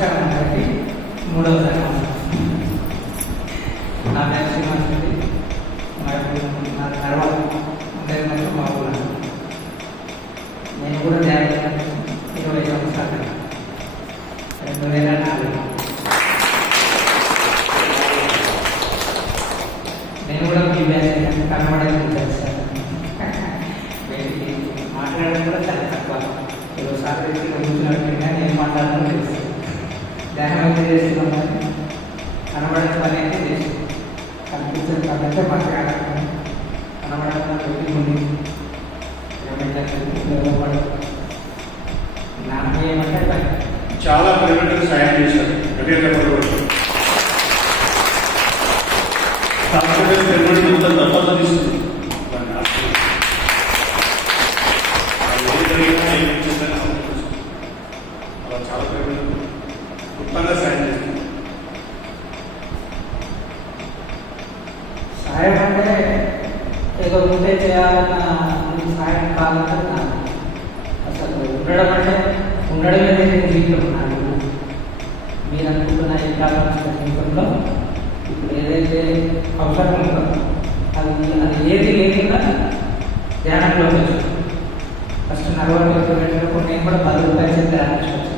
నమస్కారం అందరికీ. మూడవసారి నా పేరు శ్రీనివాస్ రెడ్డి. నా తర్వాత ఉదయం బాగున్నాను. నేను కూడా ధ్యానం 20 సంవత్సరాలు 2004 నేను కూడా మీ బ్యాచ్ కనబడేది తెలుస్తాను. మాట్లాడడం కూడా చాలా తక్కువ. సార్ కూర్చున్నట్టుగా నేను మాట్లాడడం తెలుసు. ధ్యానం అయితే చేస్తున్నాం, కనబడే పని అయితే చేసి కనిపించిన పని అయితే మాట్లాడాలి. కనబడకుండా పెట్టుకుని నాకు ఏమంటే చాలా పరిమితులు సాయం చేశారు. చాలా ఉత్తంగా సాయం చేస్తారు. సాయం అంటే ఏదో ఉంటే చేయాలన్న సాయం కావాలన్నా అసలు ఉండడం అంటే ఉండడమే నేను జీవితం. మీరు అనుకుంటున్న ఏ కావాల్సిన జీవితంలో ఇప్పుడు ఏదైతే అవసరం ఉందో అది ఏది లేకుండా ధ్యానంలో వచ్చాను. ఫస్ట్ 40 కిలోమీటర్లకు నేను కూడా 10 రూపాయలు చెప్తే ఆలోచించవచ్చు.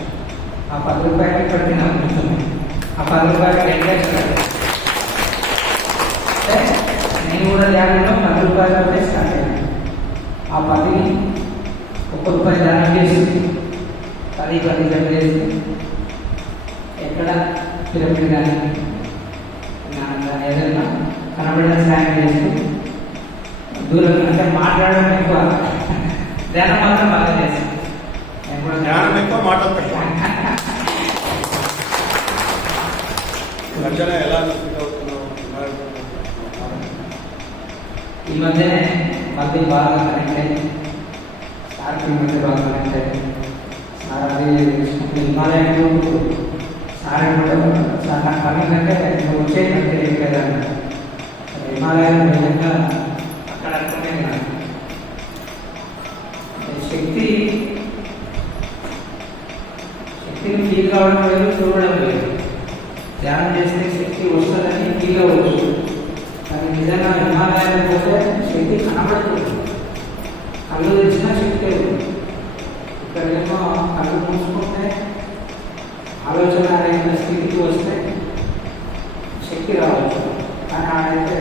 ఆ 10 రూపాయలకి ఇప్పటికీ నాకు గుర్తుంది. ఆ 10 రూపాయలకి ఎంగేజ్ నేను కూడా ధ్యానంలో 10 రూపాయలతో స్టార్ట్ అయ్యాను. ఆ 10ని ఒక్క రూపాయి ధ్యానం చేసి 10 గంటలు చేసి ఎక్కడ పిరమిడ్ కానీ ఏదైనా కనబడిన సాయం చేస్తూ దూరం అంటే మాట్లాడడం ఎక్కువ, ధ్యానం మాత్రం బాగా చేస్తాను. ధ్యానం ఎక్కువ మాట్లాడతాను. మధ్యలో ఎలా ఈ మధ్యనే మధ్య బాగా కనెక్ట్ అయ్యి సార్కి మధ్య బాగా కనెక్ట్ అయ్యి సార్ అది హిమాలయంలో సార్ సార్ నాకు పని ఏంటంటే నువ్వు వచ్చేయంటే ఏం లేదా హిమాలయాలు నిజంగా అక్కడ అనుకునే శక్తిని ఫీల్ కావడం లేదు, చూడడం లేదు. ధ్యానం చేస్తే శక్తి వస్తుందని ఫీల్ అవ్వచ్చు, కానీ నిజంగా హిమాలయాలు పోతే శక్తి కనబడుతుంది. కళ్ళు తెచ్చినా శక్తి ఇక్కడేమో కళ్ళు మూసుకుంటే ఆలోచన అనే స్థితికి వస్తే శక్తి రావచ్చు. కానీ ఆడైతే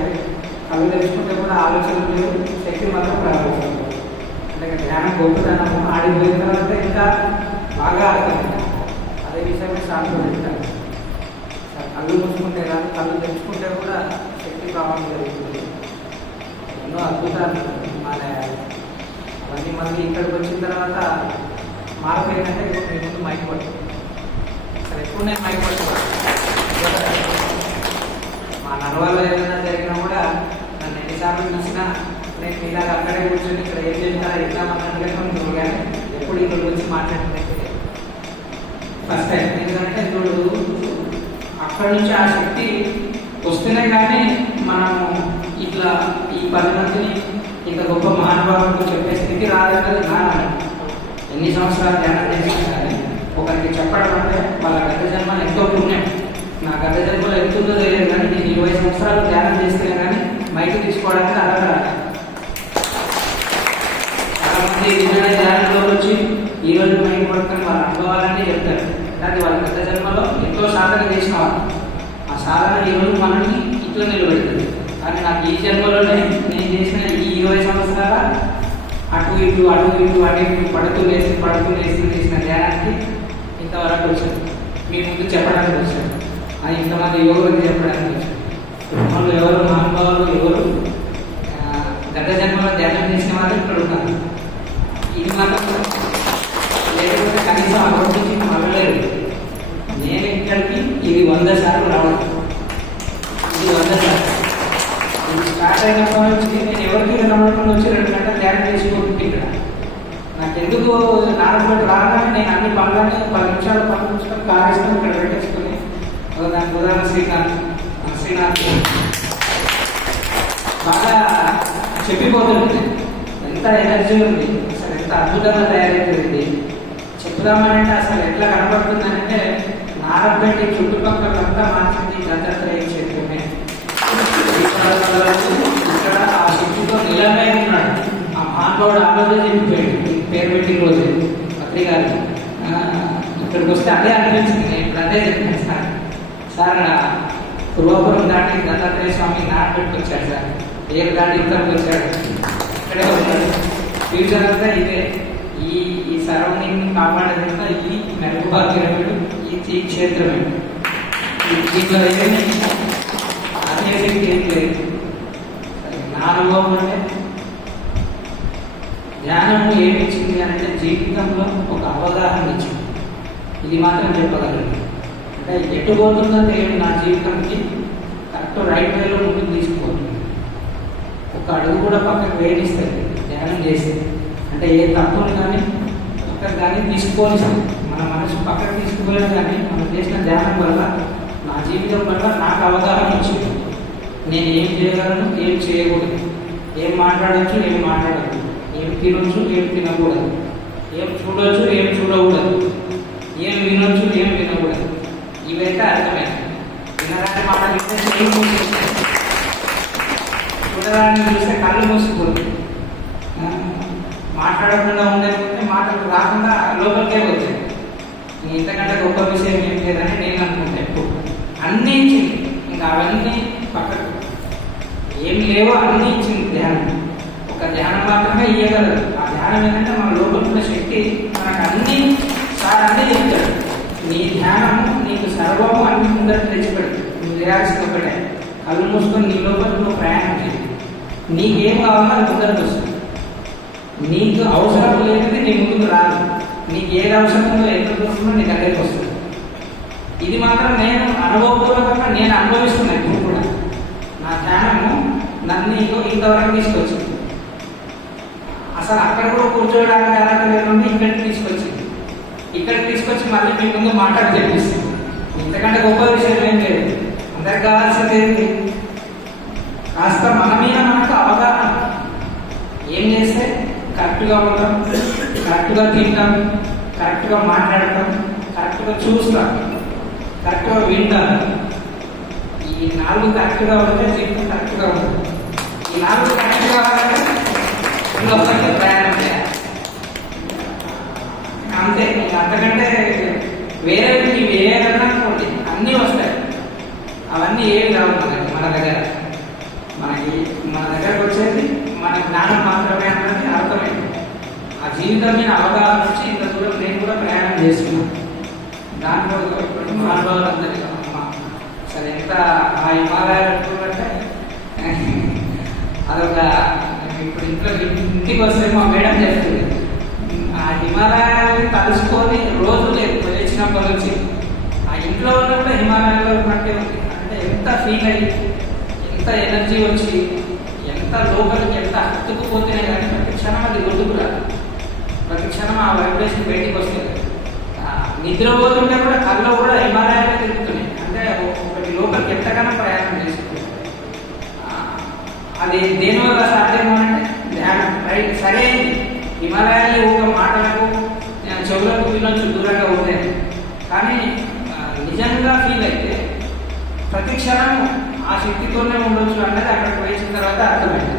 కళ్ళు తెచ్చుకుంటే కూడా ఆలోచనలు లేవు, శక్తి మాత్రం రావచ్చు. అంటే ధ్యానం గొప్పతనం ఆడిపోయిన తర్వాత ఇంకా బాగా అర్థమైంది. అదే విషయమే సార్లు చెప్తాను. కళ్ళు మూసుకుంటే కాదు, కళ్ళు తెచ్చుకుంటే కూడా శక్తి ప్రభావం జరుగుతుంది. ఎన్నో అద్భుతాలు హిమాలయాలు. అవన్నీ మళ్ళీ ఇక్కడికి వచ్చిన తర్వాత మార్పు ఏంటంటే ఇప్పుడు మీ ముందు మైక్ పట్టు. అసలు ఎప్పుడు నేను మైక్ పట్టుకోవాలి. మా నడవల్లో ఏదైనా జరిగినా కూడా నన్ను ఎన్నిసార్లు చూసినా నేను ఇలాగ అక్కడే కూర్చొని ఇక్కడ ఏం చేస్తారా ఎగ్జామ్ అన్నట్టుగా కానీ ఎప్పుడు ఇక్కడికి వచ్చి మాట్లాడినట్టు ఫస్ట్ టైం. ఎందుకంటే ఇప్పుడు అక్కడి నుంచి ఆ శక్తి వస్తేనే కానీ మనము ఇట్లా ఈ 10 మందిని ఇంత గొప్ప మహానుభావులకు చెప్పే స్థితి రాదన్నది నా ఎన్ని సంవత్సరాలు ధ్యానం చేసినా కానీ ఒకరికి చెప్పడం అంటే వాళ్ళ గత జన్మ ఎంతో పుణ్యం. నా గత జన్మలో ఎంతుందో తెలియదు, కానీ నేను 20 సంవత్సరాలు ధ్యానం చేస్తే కానీ మైకి తీసుకోవడానికి అలా రాదు. చాలా మంది నిజమైన ధ్యానంలో వచ్చి ఈరోజు మైకి పడుతున్న వాళ్ళ అనుభవాలన్నీ చెప్తారు. అది వాళ్ళ గత జన్మలో ఎంతో సాధన చేసిన వాళ్ళు. ఆ సాధన ఈరోజు మనల్ని ఇట్లా నిలబెడుతుంది. కానీ నాకు ఈ జన్మలోనే నేను చేసిన ఈ 20 సంవత్సరాల అటు ఇటు పడుతూ లేచి చేసిన ధ్యానానికి ఇంతవరకు వచ్చాను. మీ ముందు చెప్పడానికి వచ్చాను. అది ఇంతమంది యోగులకు చెప్పడానికి వచ్చాను. వాళ్ళు ఎవరు మహానుభావులు, ఎవరు గత జన్మలో ధ్యానం చేసిన వాళ్ళు ఇక్కడ ఉన్నారు. ఇది మాత్రం లేకపోతే కనీసం అభివృద్ధికి మరలేదు. నేను ఇక్కడికి ఇది 100 సార్లు రావడం, ఇది 100 సార్లు. ఇది స్టార్ట్ అయినప్పటి నుంచి నేను ఎవరికి నమ్మకం వచ్చి 2 గంటలు ధ్యానం చేసుకోవచ్చు. ఇక్కడ నాకెందుకు నాలుగు రాగానే నేను అన్ని పనులని 10 నిమిషాలు పనులు కారేసుకొని ఇక్కడ పెట్టేసుకొని దానికి ఉదాహరణ శ్రీనాథ్ బాగా చెప్పిపోతుంది. ఎంత ఎనర్జీ ఉంది, అసలు ఎంత అద్భుతంగా తయారైపోయింది. చెప్దామనంటే అసలు ఎట్లా కనబడుతుందనంటే నా భారత్ చుట్టుపక్కలంతా మార్చింది దత్తాత్రేయ క్షేత్రమే. ఇక్కడ ఆ శక్తితో నిలబై ఉన్నాడు. ఆ మహానుభావుడు ఆలోచన చెప్పిపోయాడు పేరు పెట్టి రోజు పత్రి గారు. ఇక్కడికి వస్తే అదే అనిపించింది. నేను ఇప్పుడు అదే చెప్పాను సార్. సార్ పూర్వపురం దాటి దత్తాత్రేయ స్వామి నాటు పెట్టుకొచ్చాడు సార్. ఏడు దాటి ఇక్కడికి వచ్చాడు. ఇక్కడే వచ్చాడు. ఫ్యూచర్ అంతా ఇదే. ఈ సరౌండింగ్ కాపాడేదంతా ఈ మెరుగుబాటు ఈ క్షేత్రమే. దీంట్లో ఏమి అనేది ఏం లేదు. నా అనుభవం అంటే ధ్యానం ఏమిచ్చింది అంటే జీవితంలో ఒక అవగాహన ఇచ్చింది. ఇది మాత్రం చెప్పగలను. అంటే ఎటు పోతుందో తెలియదు నా జీవితంకి కరెక్ట్ రైట్ వేలో ముందుకు తీసుకుపోతుంది. ఒక అడుగు కూడా పక్కకు వేడిస్తుంది ధ్యానం చేసి. అంటే ఏ తప్పులు కానీ పక్కకు కానీ తీసుకోనిస్తుంది. మన మనసు పక్కకు తీసుకుపోయాడు. కానీ మనం చేసిన ధ్యానం వల్ల నా జీవితం వల్ల నాకు అవగాహన వచ్చింది. నేను ఏం చేయగలను, ఏం చేయకూడదు, ఏం మాట్లాడచ్చు, ఏం మాట్లాడదు, ఏం తినొచ్చు, ఏం తినకూడదు, ఏం చూడవచ్చు, ఏం చూడకూడదు, ఏం వినొచ్చు, ఏం వినకూడదు. ఇవైతే అర్థమైంది. వినడానికి మాట్లాడితే చెయ్యి మూసుకుంటాయి, చూడడానికి చూస్తే కళ్ళు మూసుకుపోతుంది. మాట్లాడకుండా ఉండకపోతే మాటలు రాకుండా లోపలికే వచ్చాయి. ఇంతకంటే గొప్ప విషయం ఏం లేదని నేను అనుకుంటాను. ఎప్పుడు అన్నీ ఇచ్చింది, ఇంకా అవన్నీ పక్కకు ఏమి లేవో అన్నీ ఇచ్చింది ధ్యానం. ఒక ధ్యానం మాత్రమే ఇవ్వగలదు. ఆ ధ్యానం ఏంటంటే మన లోపల ఉన్న శక్తి మనకు అన్నీ సార్ అన్నీ చెప్తాడు. నీ ధ్యానము నీకు సర్వము అన్ని ముందర తెచ్చిపెడుతుంది. నువ్వు చేయాల్సిన ఒకటే, కళ్ళు మూసుకొని నీ లోపల నువ్వు ప్రయాణం చేయాలి. నీకేం కావాలో అది ముందరకు వస్తుంది. నీకు అవసరం లేనిది నీ ముందుకు రాదు. నీకు ఏది అవసరం ఉందో ఎంత దూరంలో నీ దగ్గరికి వస్తుంది. ఇది మాత్రం నేను అనుభవపూర్వకంగా నేను అనుభవిస్తున్నాను. ఇప్పుడు కూడా నా ధ్యానము నన్ను ఇంతవరకు తీసుకొచ్చింది. అసలు అక్కడ కూడా కూర్చోడానికి అర్హత లేకుండా ఇక్కడికి తీసుకొచ్చింది. ఇక్కడికి తీసుకొచ్చి మళ్ళీ మీ ముందు మాట్లాడి చెప్పిస్తుంది. ఇంతకంటే గొప్ప విషయం ఏం లేదు. అందరికి కావాల్సింది ఏంటి? కాస్త మన మీద మనకు అవగాహన. ఏం చేస్తే కరెక్ట్గా ఉంటాం, కరెక్ట్గా తింటాం, కరెక్ట్గా మాట్లాడతాం, కరెక్ట్గా చూస్తాం, కరెక్ట్గా వింటాం. ఈ 4 కరెక్ట్గా ఉంటే జీవితం కరెక్ట్గా ఉంటుంది. ఈ 4 కరెక్ట్గా ఉంటే ఇంకొకరికి ప్రయాణం చేయాలి. అంతే. అంతకంటే వేరే ఏదన్నా అనుకోండి అన్నీ వస్తాయి. అవన్నీ ఏమి రావు మన దగ్గర. మన దగ్గరకు వచ్చేది మన జ్ఞానం మాత్రమే అన్నది అర్థమైంది. ఆ జీవితం మీద అవగాహన నుంచి ఇంత దూరం నేను కూడా ప్రయాణం చేస్తున్నాను. దాంట్లో ఇప్పుడు అనుభవాలందరికీ అసలు ఎంత ఆ హిమాలయాలు అంటే అదొక ఇప్పుడు ఇంటికి వస్తే మా మేడం చెప్తుంది. ఆ హిమాలయాన్ని కలుసుకొని రోజు లేదు వచ్చినప్పటి నుంచి ఆ ఇంట్లో ఉన్న కూడా హిమాలయాల్లో ఉన్నట్టే ఉంది. అంటే ఎంత ఫీల్ అయ్యి ఎంత ఎనర్జీ వచ్చి ఎంత లోపలికి ఎంత హత్తుకుపోతేనే కానీ ప్రతి క్షణం అది గుర్తుకు రాదు. ప్రతి క్షణం ఆ వైబ్రేషన్ బయటికి వస్తుంది. నిద్రపోతుంటే కూడా కళ్ళు కూడా హిమాలయాల్లో తిరుగుతున్నాయి. అంటే ఒకటి లోపలికి ఎంతగానో ప్రయాణం చేస్తుంది. అది దేనివల్ల సాధ్యమంటే ధ్యానం. రైట్, సరైనది. హిమాలయాలు ఒక మాటలకు చెవులకు వినొచ్చు దూరంగా ఉంటాయి. కానీ నిజంగా ఫీల్ అయితే ప్రతి క్షణం ఆ శక్తితోనే ఉండొచ్చు అన్నది అక్కడికి వేసిన తర్వాత అర్థమైంది.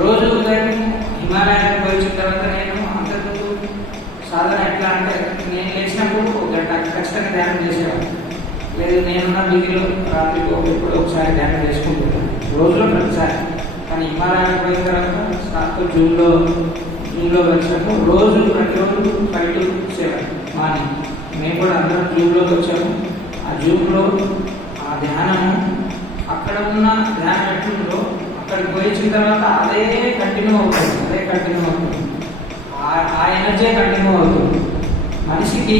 రోజు ఉదయం హిమాలయానికి వచ్చిన తర్వాత నేను అంతకు సాధన ఎట్లా అంటే నేను లేచినప్పుడు 1 గంట ఖచ్చితంగా ధ్యానం చేసేవాడు. లేదు నేనున్న బిజీలో రాత్రికి ఎప్పుడు ఒకసారి ధ్యానం చేసుకుంటున్నాను, రోజులో ప్రతిసారి. కానీ హిమాలయానికి పోయిన తర్వాత స్టార్ట్ జూన్లో వచ్చినప్పుడు ప్రతిరోజు 5 to 7 మార్నింగ్ మేము కూడా అందరం జూన్లోకి వచ్చాము. ఆ జూన్లో ఆ ధ్యానము అక్కడ ఉన్న ధ్యానం ఎట్లుందో అక్కడికి పోయించిన తర్వాత అదే కంటిన్యూ అవుతుంది. ఆ ఎనర్జీ కంటిన్యూ అవుతుంది. మనిషికి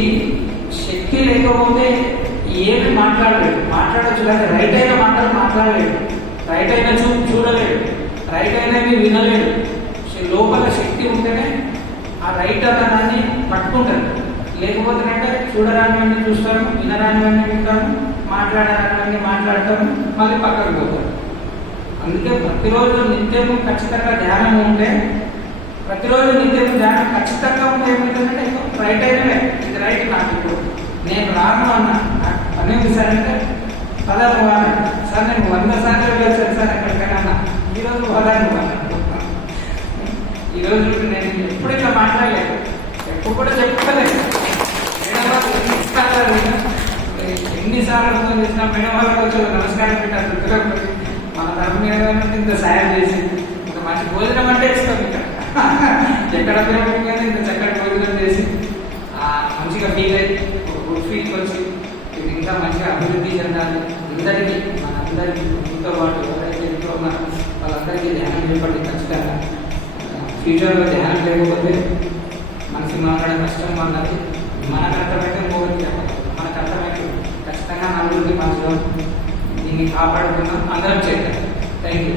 శక్తి లేకపోతే ఏమి మాట్లాడచ్చు కానీ రైట్ అయిన మాటలు మాట్లాడలేడు, రైట్ అయిన చూడలేడు, రైట్ అయినవి వినలేడు. లోపల శక్తి ఉంటేనే ఆ రైట్ అతనాన్ని పట్టుకుంటారు. లేకపోతే చూడరానివన్నీ చూస్తాము, వినరానివన్నీ వింటాము, మాట్లాడరానివన్నీ మాట్లాడతాము, మళ్ళీ పక్కకు పోతారు. అందుకే ప్రతిరోజు నిత్యము ఖచ్చితంగా ధ్యానం ఉంటే, ప్రతిరోజు నిత్యము ధ్యానం ఖచ్చితంగా ఉంటే ఏమవుతుందంటే రైట్ అయినవే, ఇది రైట్ నాకు ఇప్పుడు నేను రాను అన్నా నాకు పని ఉంది సార్ అంటే పదాలు వాడాను సార్, నేను 100 సార్లు వెళ్ళొచ్చాను సార్ ఎక్కడికైనా అన్నా. ఈరోజు పదాలు వాడాను. ఈరోజు నేను ఎప్పుడు ఇట్లా మాట్లాడలేదు, ఎప్పుడు కూడా చెప్పుకోలేదు. ఎన్నిసార్లు ఫోన్ చేసినా మేడం వాళ్ళకి వచ్చి నమస్కారం పెట్టారు. మన తరఫు మీద ఇంత సాయం చేసి ఇంత మంచి భోజనం అంటే ఇస్తాం ఇక్కడ. ఎక్కడ ఉపయోగం ఇంత చక్కటి భోజనం చేసి మంచిగా ఫీల్ అయ్యి ఒక గుడ్ ఫీల్కి వచ్చి ఇది ఇంకా మంచిగా అభివృద్ధి చెందాలి. అందరికీ మనందరికీ ఇంతో పాటు ఎవరైతే ఇంట్లో ఉన్నారో వాళ్ళందరికీ ధ్యానం చేపట్టి ఖచ్చితంగా ఫ్యూచర్లో ధ్యానం లేకపోతే మనకి మాట్లాడే కష్టం అన్నది మనకు అర్థమైతే పోగొట్టి చెప్పదు. మనకు అర్థమైతే ఖచ్చితంగా నలుగురికి మంచిగా దీన్ని కాపాడుకుందాం, అందరం చేద్దాం. Thank you.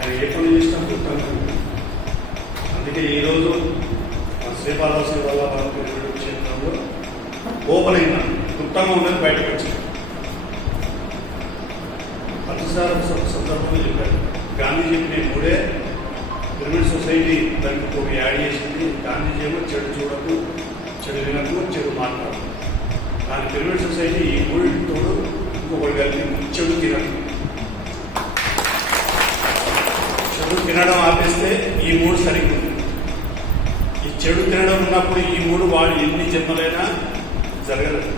అది ఏ పని చేసినా గుర్తాను. అందుకే ఈరోజు శ్రీపాదశి వల్ల క్షేత్రంలో ఓపెన్ అయినా గుప్తంగా ఉన్నది బయటకు వచ్చింది. ప్రతిసారి సందర్భంలో చెప్పారు, గాంధీజీకి నేను మూడే పిరమిడ్ సొసైటీ దానికి ఒక యాడ్ చేసింది. గాంధీజీ ఏమో చెడు చూడకు, చెడు వినకు, చెడు మాట్లాడు. కానీ పిరమిడ్ సొసైటీ ఈ మూడింటితోడు ఇంకొకటి కలిపి చెడు తినకు. చెడు తినడం ఆపేస్తే ఈ మూడు సరిగ్గుంది. ఈ చెడు తినడం ఉన్నప్పుడు ఈ మూడు వాడు ఎన్ని జన్మలైనా జరగలేదు.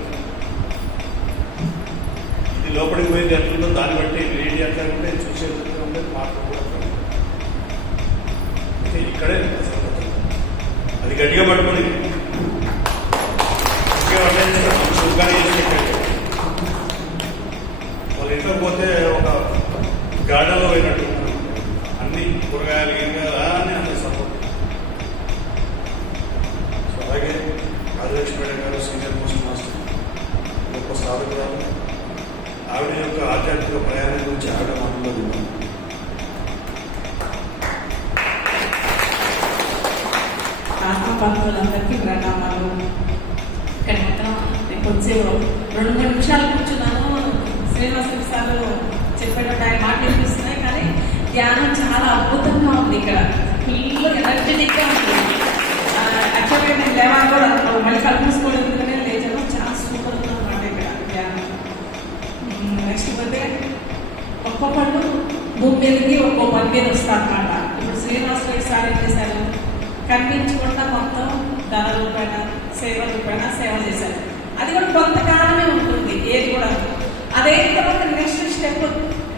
ఇది లోపలికి పోయింది ఎట్లుందో దాన్ని బట్టి రేడి అట్లా ఉంటే చూసేది ఉంటే మాట్లాడుకోవడం ఇక్కడే అది గట్టిగా పట్టుకుని వాళ్ళు ఇంట్లో పోతే ఒక గార్డెన్లో పోయినట్టు అన్ని కూరగాయలు ఏం కదా అని అన్ని సపోర్ట్. సో అలాగే రాజలక్ష్మి మేడం గారు సీనియర్ పోస్ట్ మాస్టర్, గొప్ప సాధకురాలు. ఆవిడ యొక్క ఆధ్యాత్మిక ప్రయాణం గురించి ఆవిడ మాటల్లో ఆత్మబంధువులందరికీ ప్రణామాలు. ఇక్కడ మొత్తం కొంచెం 2-3 నిమిషాలు కూర్చున్నాను. శ్రీనివాస సార్ చెప్పేటట్టు ఆయన మాట వినిపిస్తున్నాయి, కానీ ధ్యానం చాలా అద్భుతంగా ఉంది. ఇక్కడ ఫుల్ ఎనర్జెటిక్గా ఉంటుంది. యాక్చువల్గా నేను లేవాలి కూడా మళ్ళీ కల్పించుకోవడం ఎందుకనే లేచాను. చాలా సూపర్గా ఉన్నమాట ఇక్కడ ధ్యానం. నెక్స్ట్ పోతే ఒక్కొక్కళ్ళు భూమి మీదకి ఒక్కో పని మీద వస్తారు అన్నమాట. ఇప్పుడు శ్రీనివాస సార్ ఏం చేశారు, కనిపించకుండా మొత్తం ధన రూపాయన సేవ రూపాయన సేవ చేశారు. అది కూడా కొంతకాలమే ఉంటుంది ఏది కూడా. అదే తర్వాత నెక్స్ట్ స్టెప్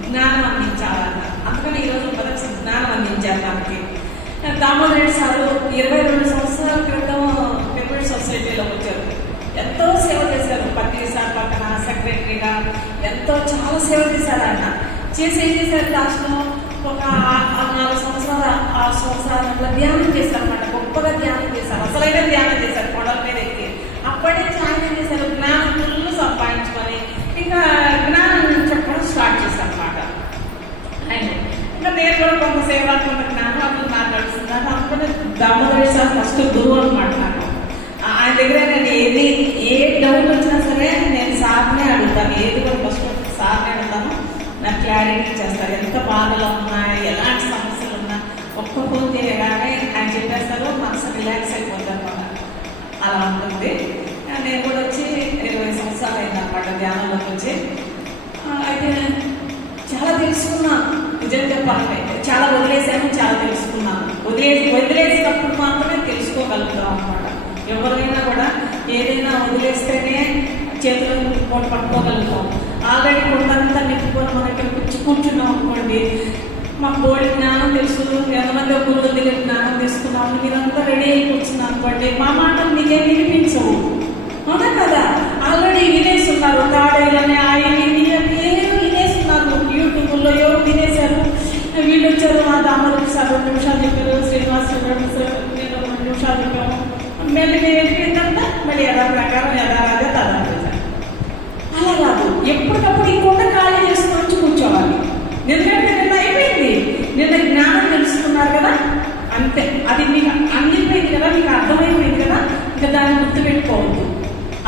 జ్ఞానం అందించాలన్న. అందుకని ఈరోజు మొదటి జ్ఞానం అందించారు దానికి. దామోదర్ రెడ్డి సారు 22 సంవత్సరాల క్రితం పిరమిడ్ సొసైటీలో వచ్చారు. ఎంతో సేవ చేశారు. పత్రిక సార్ పక్కన సెక్రటరీగా ఎంతో చాలా సేవ చేశారు. ఆయన చేసి ఏం చేశారు, లాస్ట్లో ఒక 4 సంవత్సరాలు 6 సంవత్సరాల ధ్యానం చేశారు అన్నమాట. గొప్పగా ధ్యానం చేశారు, అసలైన ధ్యానం చేశారు కొండల మీద ఎక్కి. అప్పటి నుంచి ఆయన ఏం చేశారు, జ్ఞానం ఫుల్ సంపాదించుకొని ఇంకా జ్ఞానం చెప్పడం స్టార్ట్ చేశారు అన్నమాట. ఆయన ఇంకా నేను కూడా కొంత సేవాత్మక జ్ఞానం మాట్లాడుతున్నాను. అందుకని దామోదర్ సార్ ఫస్ట్ గురువు అనమాట నాకు. ఆయన దగ్గర నేను ఏ డౌట్ వచ్చినా సరే నేను సార్నే అడుగుతాను. ఏది కూడా ఫస్ట్ సార్నే అడుగుతాను, నాకు క్లారిటీ చేస్తారు. ఎంత బాధలు ఉన్నాయి, ఎలాంటి సమస్యలు ఉన్నా ఒక్క ఫోన్ చేయగానే ఆయన చెప్పేస్తారు, మనసు రిలాక్స్ అయిపోతారు అన్నమాట. అలా ఉంటుంది. నేను కూడా వచ్చి 20 సంవత్సరాలు అయిందన్నమాట ధ్యానంలోకి వచ్చి. అయితే చాలా తెలుసుకున్నాను. నిజం చెప్పాలంటే చాలా వదిలేసాను, చాలా తెలుసుకున్నాను. వదిలేసినప్పుడు మాత్రమే తెలుసుకోగలుగుతాం అన్నమాట. ఎవరైనా కూడా ఏదైనా వదిలేస్తేనే చేతులు పోటీ పట్టుకోగలుగుతాం. ఆల్రెడీ కొండంతా నింపుకొని మనం ఇక్కడ కూర్చున్నాం అనుకోండి, మాకు బోర్డు జ్ఞానం తెలుసు, ఎంతమంది గురువుల దగ్గర జ్ఞానం తీసుకున్నాము, మీరంతా రెడీ అయి కూర్చున్నాం అనుకోండి, మా మాటలు మీకేం వినిపించవు. అవునా కదా? ఆల్రెడీ వినేస్తున్నారు. తాడేళ్ళని ఆయన ఏమో వినేస్తున్నారు. యూట్యూబ్లో ఎవరు వినేశారు, వీళ్ళు వచ్చారు, మా దామోదర్ సార్ 2 నిమిషాలు చెప్పారు, శ్రీనివాస నేను 2 నిమిషాలు చెప్పాము, మళ్ళీ మీరు ఏంటంటే మళ్ళీ ప్రకారం యథారాజే తదారాజే. అలా కాదు, ఎప్పటికప్పుడు ఈ కొండ ఖాళీ చేసుకుని వచ్చి కూర్చోవాలి. ఎందుకంటే నిన్న అయిపోయింది, నిన్న జ్ఞానం తెలుసుకున్నారు కదా, అంతే. అది మీకు అందిపోయింది కదా, మీకు అర్థమైపోయింది కదా, ఇంకా దాన్ని గుర్తుపెట్టుకోవద్దు.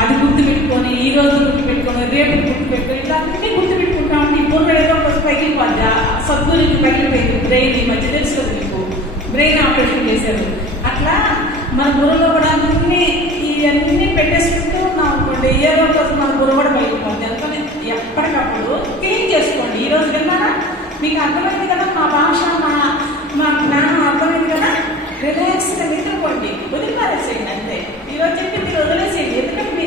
అది గుర్తుపెట్టుకొని, ఈ రోజు గుర్తుపెట్టుకొని, రేపు గుర్తుపెట్టుకొని, ఇట్లా అన్నీ గుర్తుపెట్టుకుంటామంటే ఈ బుర్ర ఏదో పగిలిపోద్ది. సద్గురికి పగిలిపోయింది బ్రెయిన్. ఈ మధ్య తెలుసు మీకు బ్రెయిన్ ఆపరేషన్ చేశారు. అట్లా మన బుర్రలో కూడా ఇవన్నీ పెట్టేసుకుంటూ ఉన్నాం అనుకోండి, ఏదో కోసం మన బుర్ర కూడా పగిలిపోద్ది. అందుకని ఎప్పటికప్పుడు క్లీన్ చేసుకోండి. ఈరోజు విన్నారా, మీకు అర్థమైంది కదా, మా భాష మా జ్ఞానం అర్థమైంది కదా. రిలాక్స్గా నిద్రపోండి, వదిలిపారేసేయండి అంతే. ఈరోజు చెప్పి మీరు వదిలేసేయండి. ఎందుకంటే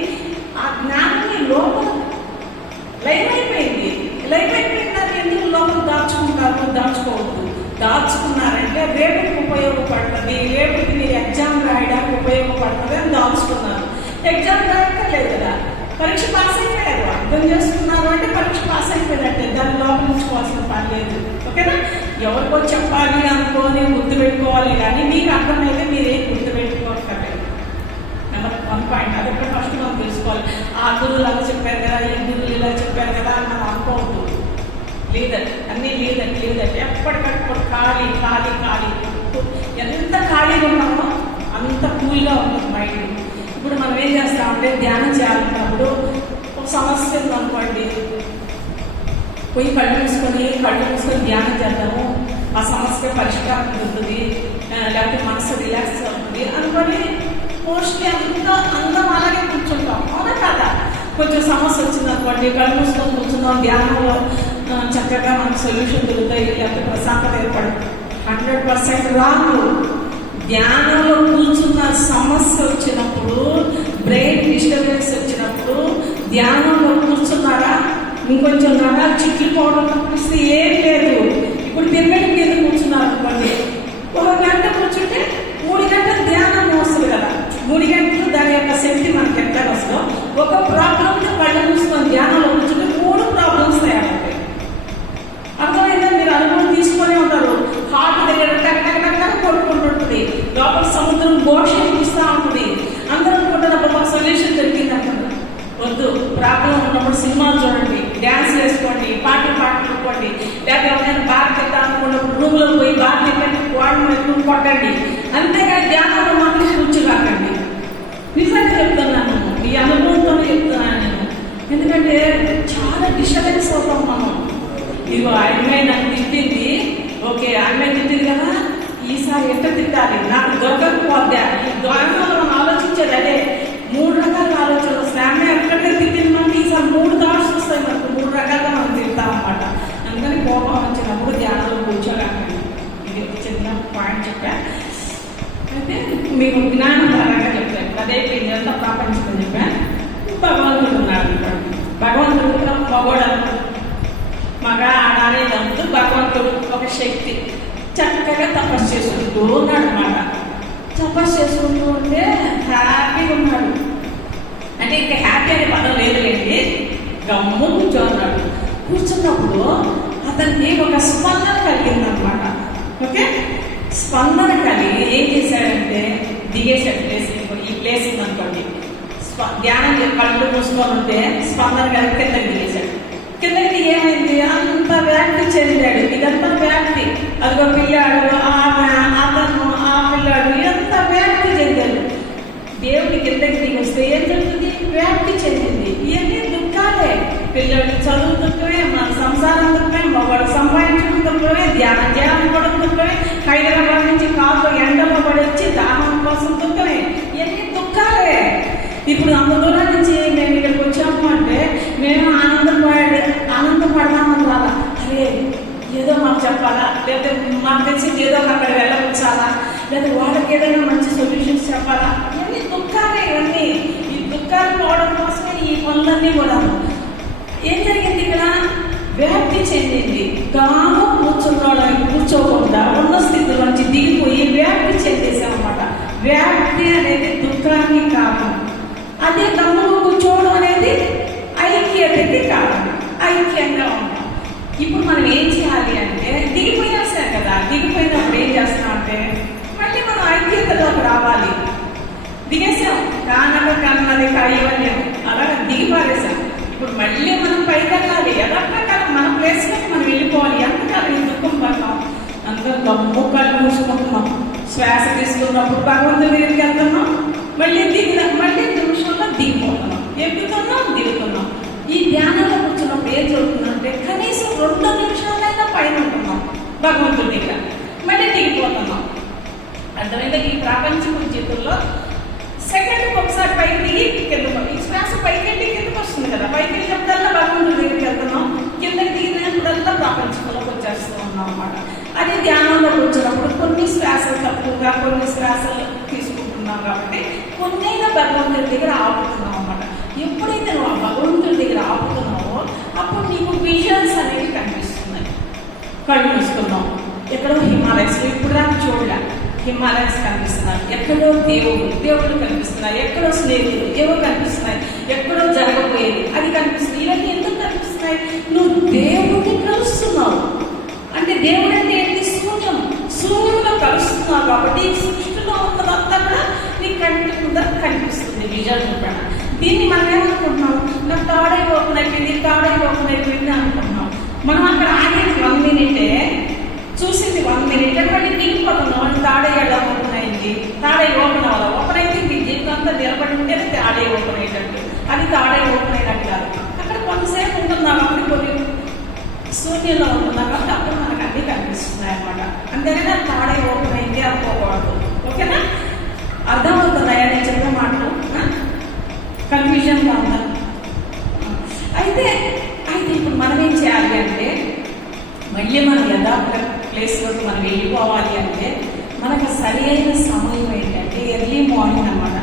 ఆ జ్ఞానాన్ని లోపల లైవ్ అయిపోయింది. ఎందుకు లోపల దాచుకోవద్దు. దాచుకున్నారంటే రేపటికి ఉపయోగపడుతుంది, రేపటికి మీరు ఎగ్జామ్ రాయడానికి ఉపయోగపడుతుంది అని దాచుకున్నారు. ఎగ్జామ్ రాయక్కర్లేదు కదా, పరీక్ష పాస్ అయిపోయారు. అర్థం చేసుకున్నారు అంటే పరీక్ష పాస్ అయిపోయినట్టే, దాన్ని లోపలించుకోవాల్సిన పని లేదు. ఓకేనా? ఎవరికో చెప్పాలి అనుకోని గుర్తుపెట్టుకోవాలి, కానీ మీకు అర్థమైతే మీరేం గుర్తుపెట్టుకోవట్లేదు. Number 1 point. అది కూడా ఫస్ట్ మనం తెలుసుకోవాలి. ఆ గురువులు అలా చెప్పారు కదా, ఈ గురువులు ఇలా చెప్పారు కదా అని మనం అనుకోవద్దు. లేదండి, అన్నీ లేదండి. ఎప్పటికప్పుడు ఖాళీ. ఎంత ఖాళీగా ఉన్నామో అంత కూల్గా ఉంటుంది మైండ్. ఇప్పుడు మనం ఏం చేస్తామంటే ధ్యానం చేయాలన్నప్పుడు ఒక సమస్య ఉందనుకోండి, పోయి కళ్ళు మూసుకొని ధ్యానం చేద్దాము, ఆ సమస్య పరిష్కారం ఉంటుంది, లేకపోతే మనసు రిలాక్స్ అవుతుంది అనుకొని మోస్ట్లీ అందరం అలాగే కూర్చుంటాం. అవునా కదా? కొంచెం సమస్య వచ్చిందనుకోండి, కళ్ళు మూసుకొని కూర్చుందాం, ధ్యానంలో చక్కగా మనకు సొల్యూషన్ దొరుకుతాయి, లేకపోతే ప్రశాంతత ఏర్పడుతుంది. 100% రాంగ్. ధ్యానంలో కూర్చున్న సమస్య వచ్చినప్పుడు, బ్రెయిన్ డిస్టర్బెన్స్ వచ్చినప్పుడు ధ్యానంలో కూర్చున్నారా, ఇంకొంచెం నరాలు చిక్కిపోవడం తప్పిస్తే ఏం లేదు. ఇప్పుడు పిల్లలకి మీద కూర్చున్నారు అనుకోండి, 1 గంట కూర్చుంటే 3 గంటల ధ్యానం వస్తుంది కదా. 3 గంటలు దాని యొక్క శక్తి మనకి ఎక్కడ వస్తుందో, ఒక ప్రాబ్లంతో కళ్ళు మూసుకొని ధ్యానంలో కూర్చుంటే 3 ప్రాబ్లమ్స్ తయారవుతాయి. అర్థమైందా? మీరు అనుభవం తీసుకొని ఉంటారు. హార్ట్ దగ్గర టక్ కొట్టుకుంటుంటుంది, లోపల సముద్రం ఘోషణ ఇస్తూ ఉంటుంది. అందరూ అనుకుంటారు మాకు సొల్యూషన్ దొరికింది అంటారు. వద్దు. ప్రాబ్లం ఉన్నప్పుడు సినిమాలు చూడండి, డ్యాన్స్ వేసుకోండి, పాటలు పాడుకోండి, లేకపోతే ఎవరైనా బాగా తింటా అనుకున్నప్పుడు రూమ్లో పోయి బాగా తింటే వాడిని కొట్టండి. అంతేగాని ధ్యానంలో మాత్రం కూర్చోకండి. నిజంగా చెప్తున్నాను, ఈ అనుభవంతోనే చెప్తున్నాను నేను. ఎందుకంటే చాలా డిస్టర్బెన్స్ అవుతాం మనం. ఇదిగో అమ్మాయి నాకు తిట్టింది, ఓకే అమ్మాయి తిట్టింది కదా, ఈసారి ఎట్ట తిట్టాలి, నాకు దొరకకపోద్దా. ఈ దొరకలో మనం ఆలోచించేది అదే. 3 రకాల ఆలోచనలు వస్తాయి. అమ్మాయి ఎక్కడికే తిట్టింది మనకి, ఈసారి 3 థాట్స్ వస్తాయి మనకు. 3 రకాలుగా మనం తింటాం అన్నమాట. అందుకని కోపం వచ్చినప్పుడు ధ్యానంలో కూర్చోలేకండి. ఇది చిన్న పాయింట్ చెప్పా. అయితే మీకు జ్ఞానం పరంగా చెప్పాను, అదైపోయింది. అంతా ప్రపంచం చెప్పాను. భగవంతుడు ఉన్నాడు అనుకోండి. భగవంతుడు మగ ఆడాలేదు అంటూ భగవంతుడు ఒక శక్తి చక్కగా తపస్సు చేసుకుంటూ ఉన్నాడు అన్నమాట. తపస్సు చేసుకుంటూ ఉంటే హ్యాపీగా ఉన్నాడు. అంటే ఇంకా హ్యాపీ అనే పదం లేదులేండి, గమ్ము కూర్చోన్నాడు. కూర్చున్నప్పుడు అతనికి ఒక స్పందన కలిగిందనమాట. ఓకే, స్పందన కలిగి ఏం చేశాడంటే దిగేశాడు. ఈ ప్లేస్ ఉందనుకోండి, ధ్యానం కళ్ళు మూసుకొని ఉంటే స్పందన కలిగి కిందకి దిగేశాడు. కిందకి ఏమైంది, అంత వ్యాప్తి చెందాడు. ఇదంతా వ్యాప్తి. అదిగో పిల్లాడు, ఆమె, అతను, ఆ పిల్లాడు, ఇదంతా వ్యాప్తి చెందాడు. దేవుడి కిందకి దిగి వస్తే ఏం జరుగుతుంది? వ్యాప్తి చెందింది. ఇవన్నీ దుఃఖాలే. పిల్లలకి చదువు దుఃఖమే, మన సంసారం దుఃఖమే, మగవాడు సంపాదించడం దుఃఖమే, ధ్యానం చేయాలనుకోవడం దుఃఖమే, హైదరాబాద్ నుంచి కాదు ఎండలో పడి వచ్చి దాహం కోసం దుఃఖమే. ఇవన్నీ దుఃఖాలే. ఇప్పుడు అంత దూరం నుంచి మేము ఇక్కడికి వచ్చాము అంటే మేము ఆనందపడదామని రాలా, అరే ఏదో మాకు చెప్పాలా, లేకపోతే మాకు తెలిసి ఏదో అక్కడ వెళ్ళవచ్చాలా, లేదా వాళ్ళకి ఏదైనా మంచి సొల్యూషన్స్ చెప్పాలా. ఇవన్నీ దుఃఖాలే. ఇవన్నీ ఈ దుఃఖాలు పోవడం కోసమే ఈ పనులన్నీ కూడా. ఏం జరిగింది ఇక్కడ? వ్యాప్తి చెందింది. తాను కూర్చోకుండా ఉన్న స్థితిలోంచి దిగిపోయి వ్యాప్తి చెందేసామన్నమాట. వ్యాప్తి అనేది దుఃఖానికి కారణం. అదే గమ్ముగా కూర్చోవడం అనేది ఐక్యతకి కారణం. ఐక్యంగా ఉంటాం. ఇప్పుడు మనం ఏం చేయాలి అంటే దిగిపోయేస్తాం కదా, దిగిపోయినప్పుడు ఏం చేస్తామంటే మళ్ళీ మనం ఐక్యతలోకి రావాలి. దిగేసాం, కన్నది కైవల్యం, అలాగే దిగిపారేసాం. ఇప్పుడు మళ్ళీ మనం పైకెళ్ళాలి. ఎదక్కకాలం మన ప్లేస్లోకి మనం వెళ్ళిపోవాలి. ఎంతకాలం ఈ దుఃఖం పడతాం? అందరూ గమ్ము కళ్ళు మూసుకుంటున్నాం. శ్వాస తీసుకున్నప్పుడు భగవంతుడి దగ్గరికి వెళ్తున్నాం, మళ్ళీ నిమిషంలో దిగిపోతున్నాం, ఎక్కుతున్నాం, దిగుతున్నాం. ఈ ధ్యానంలో కూర్చున్నప్పుడు ఏం జరుగుతుందంటే కనీసం 2 నిమిషాలు పైన ఉంటున్నాం భగవంతుడి దగ్గర, మళ్ళీ దిగిపోతున్నాం. అర్థమైందా? ఈ ప్రాపంచిక జీవితంలో సెకండ్కి ఒకసారి పైకి దిగి కిందకు, ఈ శ్వాస పైకి వెళ్ళి కిందకు వస్తుంది కదా, పైకి వెళ్ళినప్పుడల్లా భగవంతుడి దగ్గరికి వెళ్తున్నాం, కిందకి దిగినప్పుడల్లా ప్రాపంచికంలోకి వచ్చేస్తూ ఉన్నాం అన్నమాట. అది ధ్యానంలోకి వచ్చినప్పుడు కొన్ని శ్వాసలు తక్కువగా కొన్ని శ్వాసలు తీసుకుంటున్నాం కాబట్టి కొన్నైనా భగవంతుడి దగ్గర ఆపుతున్నాం అన్నమాట. ఎప్పుడైతే నువ్వు ఆ భగవంతుడి దగ్గర ఆపుతున్నావో అప్పుడు నీకు విజన్స్ అనేవి కనిపిస్తున్నాయి. కళ్ళు మూసుకున్నాం, ఎక్కడో హిమాలయస్, ఇప్పుడు దాకా చూడలే, హిమాలయస్ కనిపిస్తున్నాయి, ఎక్కడో దేవుళ్ళు కనిపిస్తున్నాయి, ఎక్కడో స్నేహితులు ఏవో కనిపిస్తున్నాయి, ఎక్కడో జరగబోయేది అది కనిపిస్తుంది. ఇవన్నీ ఎందుకు కనిపిస్తున్నాయి? నువ్వు దేవుడిని కలుస్తున్నావు. అంటే దేవుడు అంటే ఏంటి? శూన్యంలో కలుస్తున్నావు కాబట్టి సృష్టిలో ఉన్నదంతా కూడా నీ కంటి ముందర కనిపిస్తుంది విజన్ కూడా. దీన్ని మనం ఏమనుకుంటున్నాం? నాకు తాడై ఓపెన్ అయిపోయింది అనుకుంటున్నాం. మనం అక్కడ ఆగేది 1 minute, చూసింది 1 minute, మళ్ళీ దిగిపోతున్నాం. తాడై ఎలా ఓపెన్ అయింది? తాడై ఓపెన్ అవ్వాలి, ఓపెన్ అయితే జీవితం అంతా నిలబడి ఉంటేనే తాడై ఓపెన్ అయ్యేటట్టు, అది తాడై ఓపెన్ అయినట్టు కాదు. అక్కడ కొంతసేపు ఉంటున్నాం, అప్పుడు కొన్ని శూన్యంలో ఉంటున్నాం కాబట్టి అప్పుడు మనకు అన్ని కనిపిస్తున్నాయి అన్నమాట. అంతేగానే తాడై ఓపెన్ అయింది అనుకోకూడదు. ఓకేనా? అర్థమవుతున్నాయా నేను చెప్పే మాటలు? కన్ఫ్యూజన్గా ఉందా? అయితే ఇప్పుడు మనం ఏం చేయాలి అంటే మళ్ళీ మన యథార్థ ప్లేస్లోకి మనం వెళ్ళిపోవాలి అంటే మనకు సరి అయిన సమయం ఏంటంటే ఎర్లీ మార్నింగ్ అన్నమాట.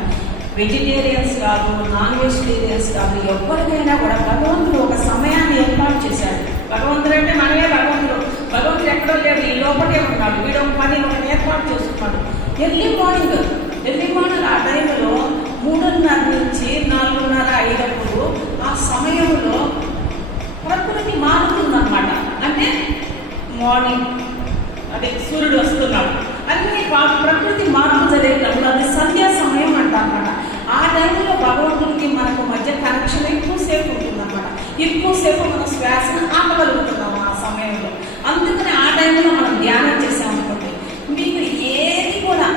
వెజిటేరియన్స్ కాదు, నాన్ వెజిటేరియన్స్ కాదు, ఎవరికైనా కూడా భగవంతుడు ఒక సమయాన్ని ఏర్పాటు చేశాడు. భగవంతుడు అంటే మనమే భగవంతుడు. భగవంతుడు ఎక్కడో లేడు, ఈ లోపటే ఉన్నాడు. వీడు పని ఒకటి ఏర్పాటు చేసుకున్నాడు. ఎర్లీ మార్నింగ్ ఆ టైంలో 3:30 నుంచి 4:30, 5 ఆ సమయంలో ప్రకృతి మారుతుందన్నమాట. అంటే మార్నింగ్ అదే సూర్యుడు వస్తున్నాడు, అన్ని ప్రకృతి మార్పు జరిగేటప్పుడు అది సంధ్యా సమయం అంటారన్నమాట. ఆ టైంలో భగవంతుడికి మనకు మధ్య కనెక్షన్ ఎక్కువసేపు ఉంటుందన్నమాట. ఎక్కువసేపు మనం శ్వాసను ఆపగలుగుతున్నాము ఆ సమయంలో. అందుకని ఆ టైంలో మనం ధ్యానం చేసామనుకోండి, మీకు ఏది కూడా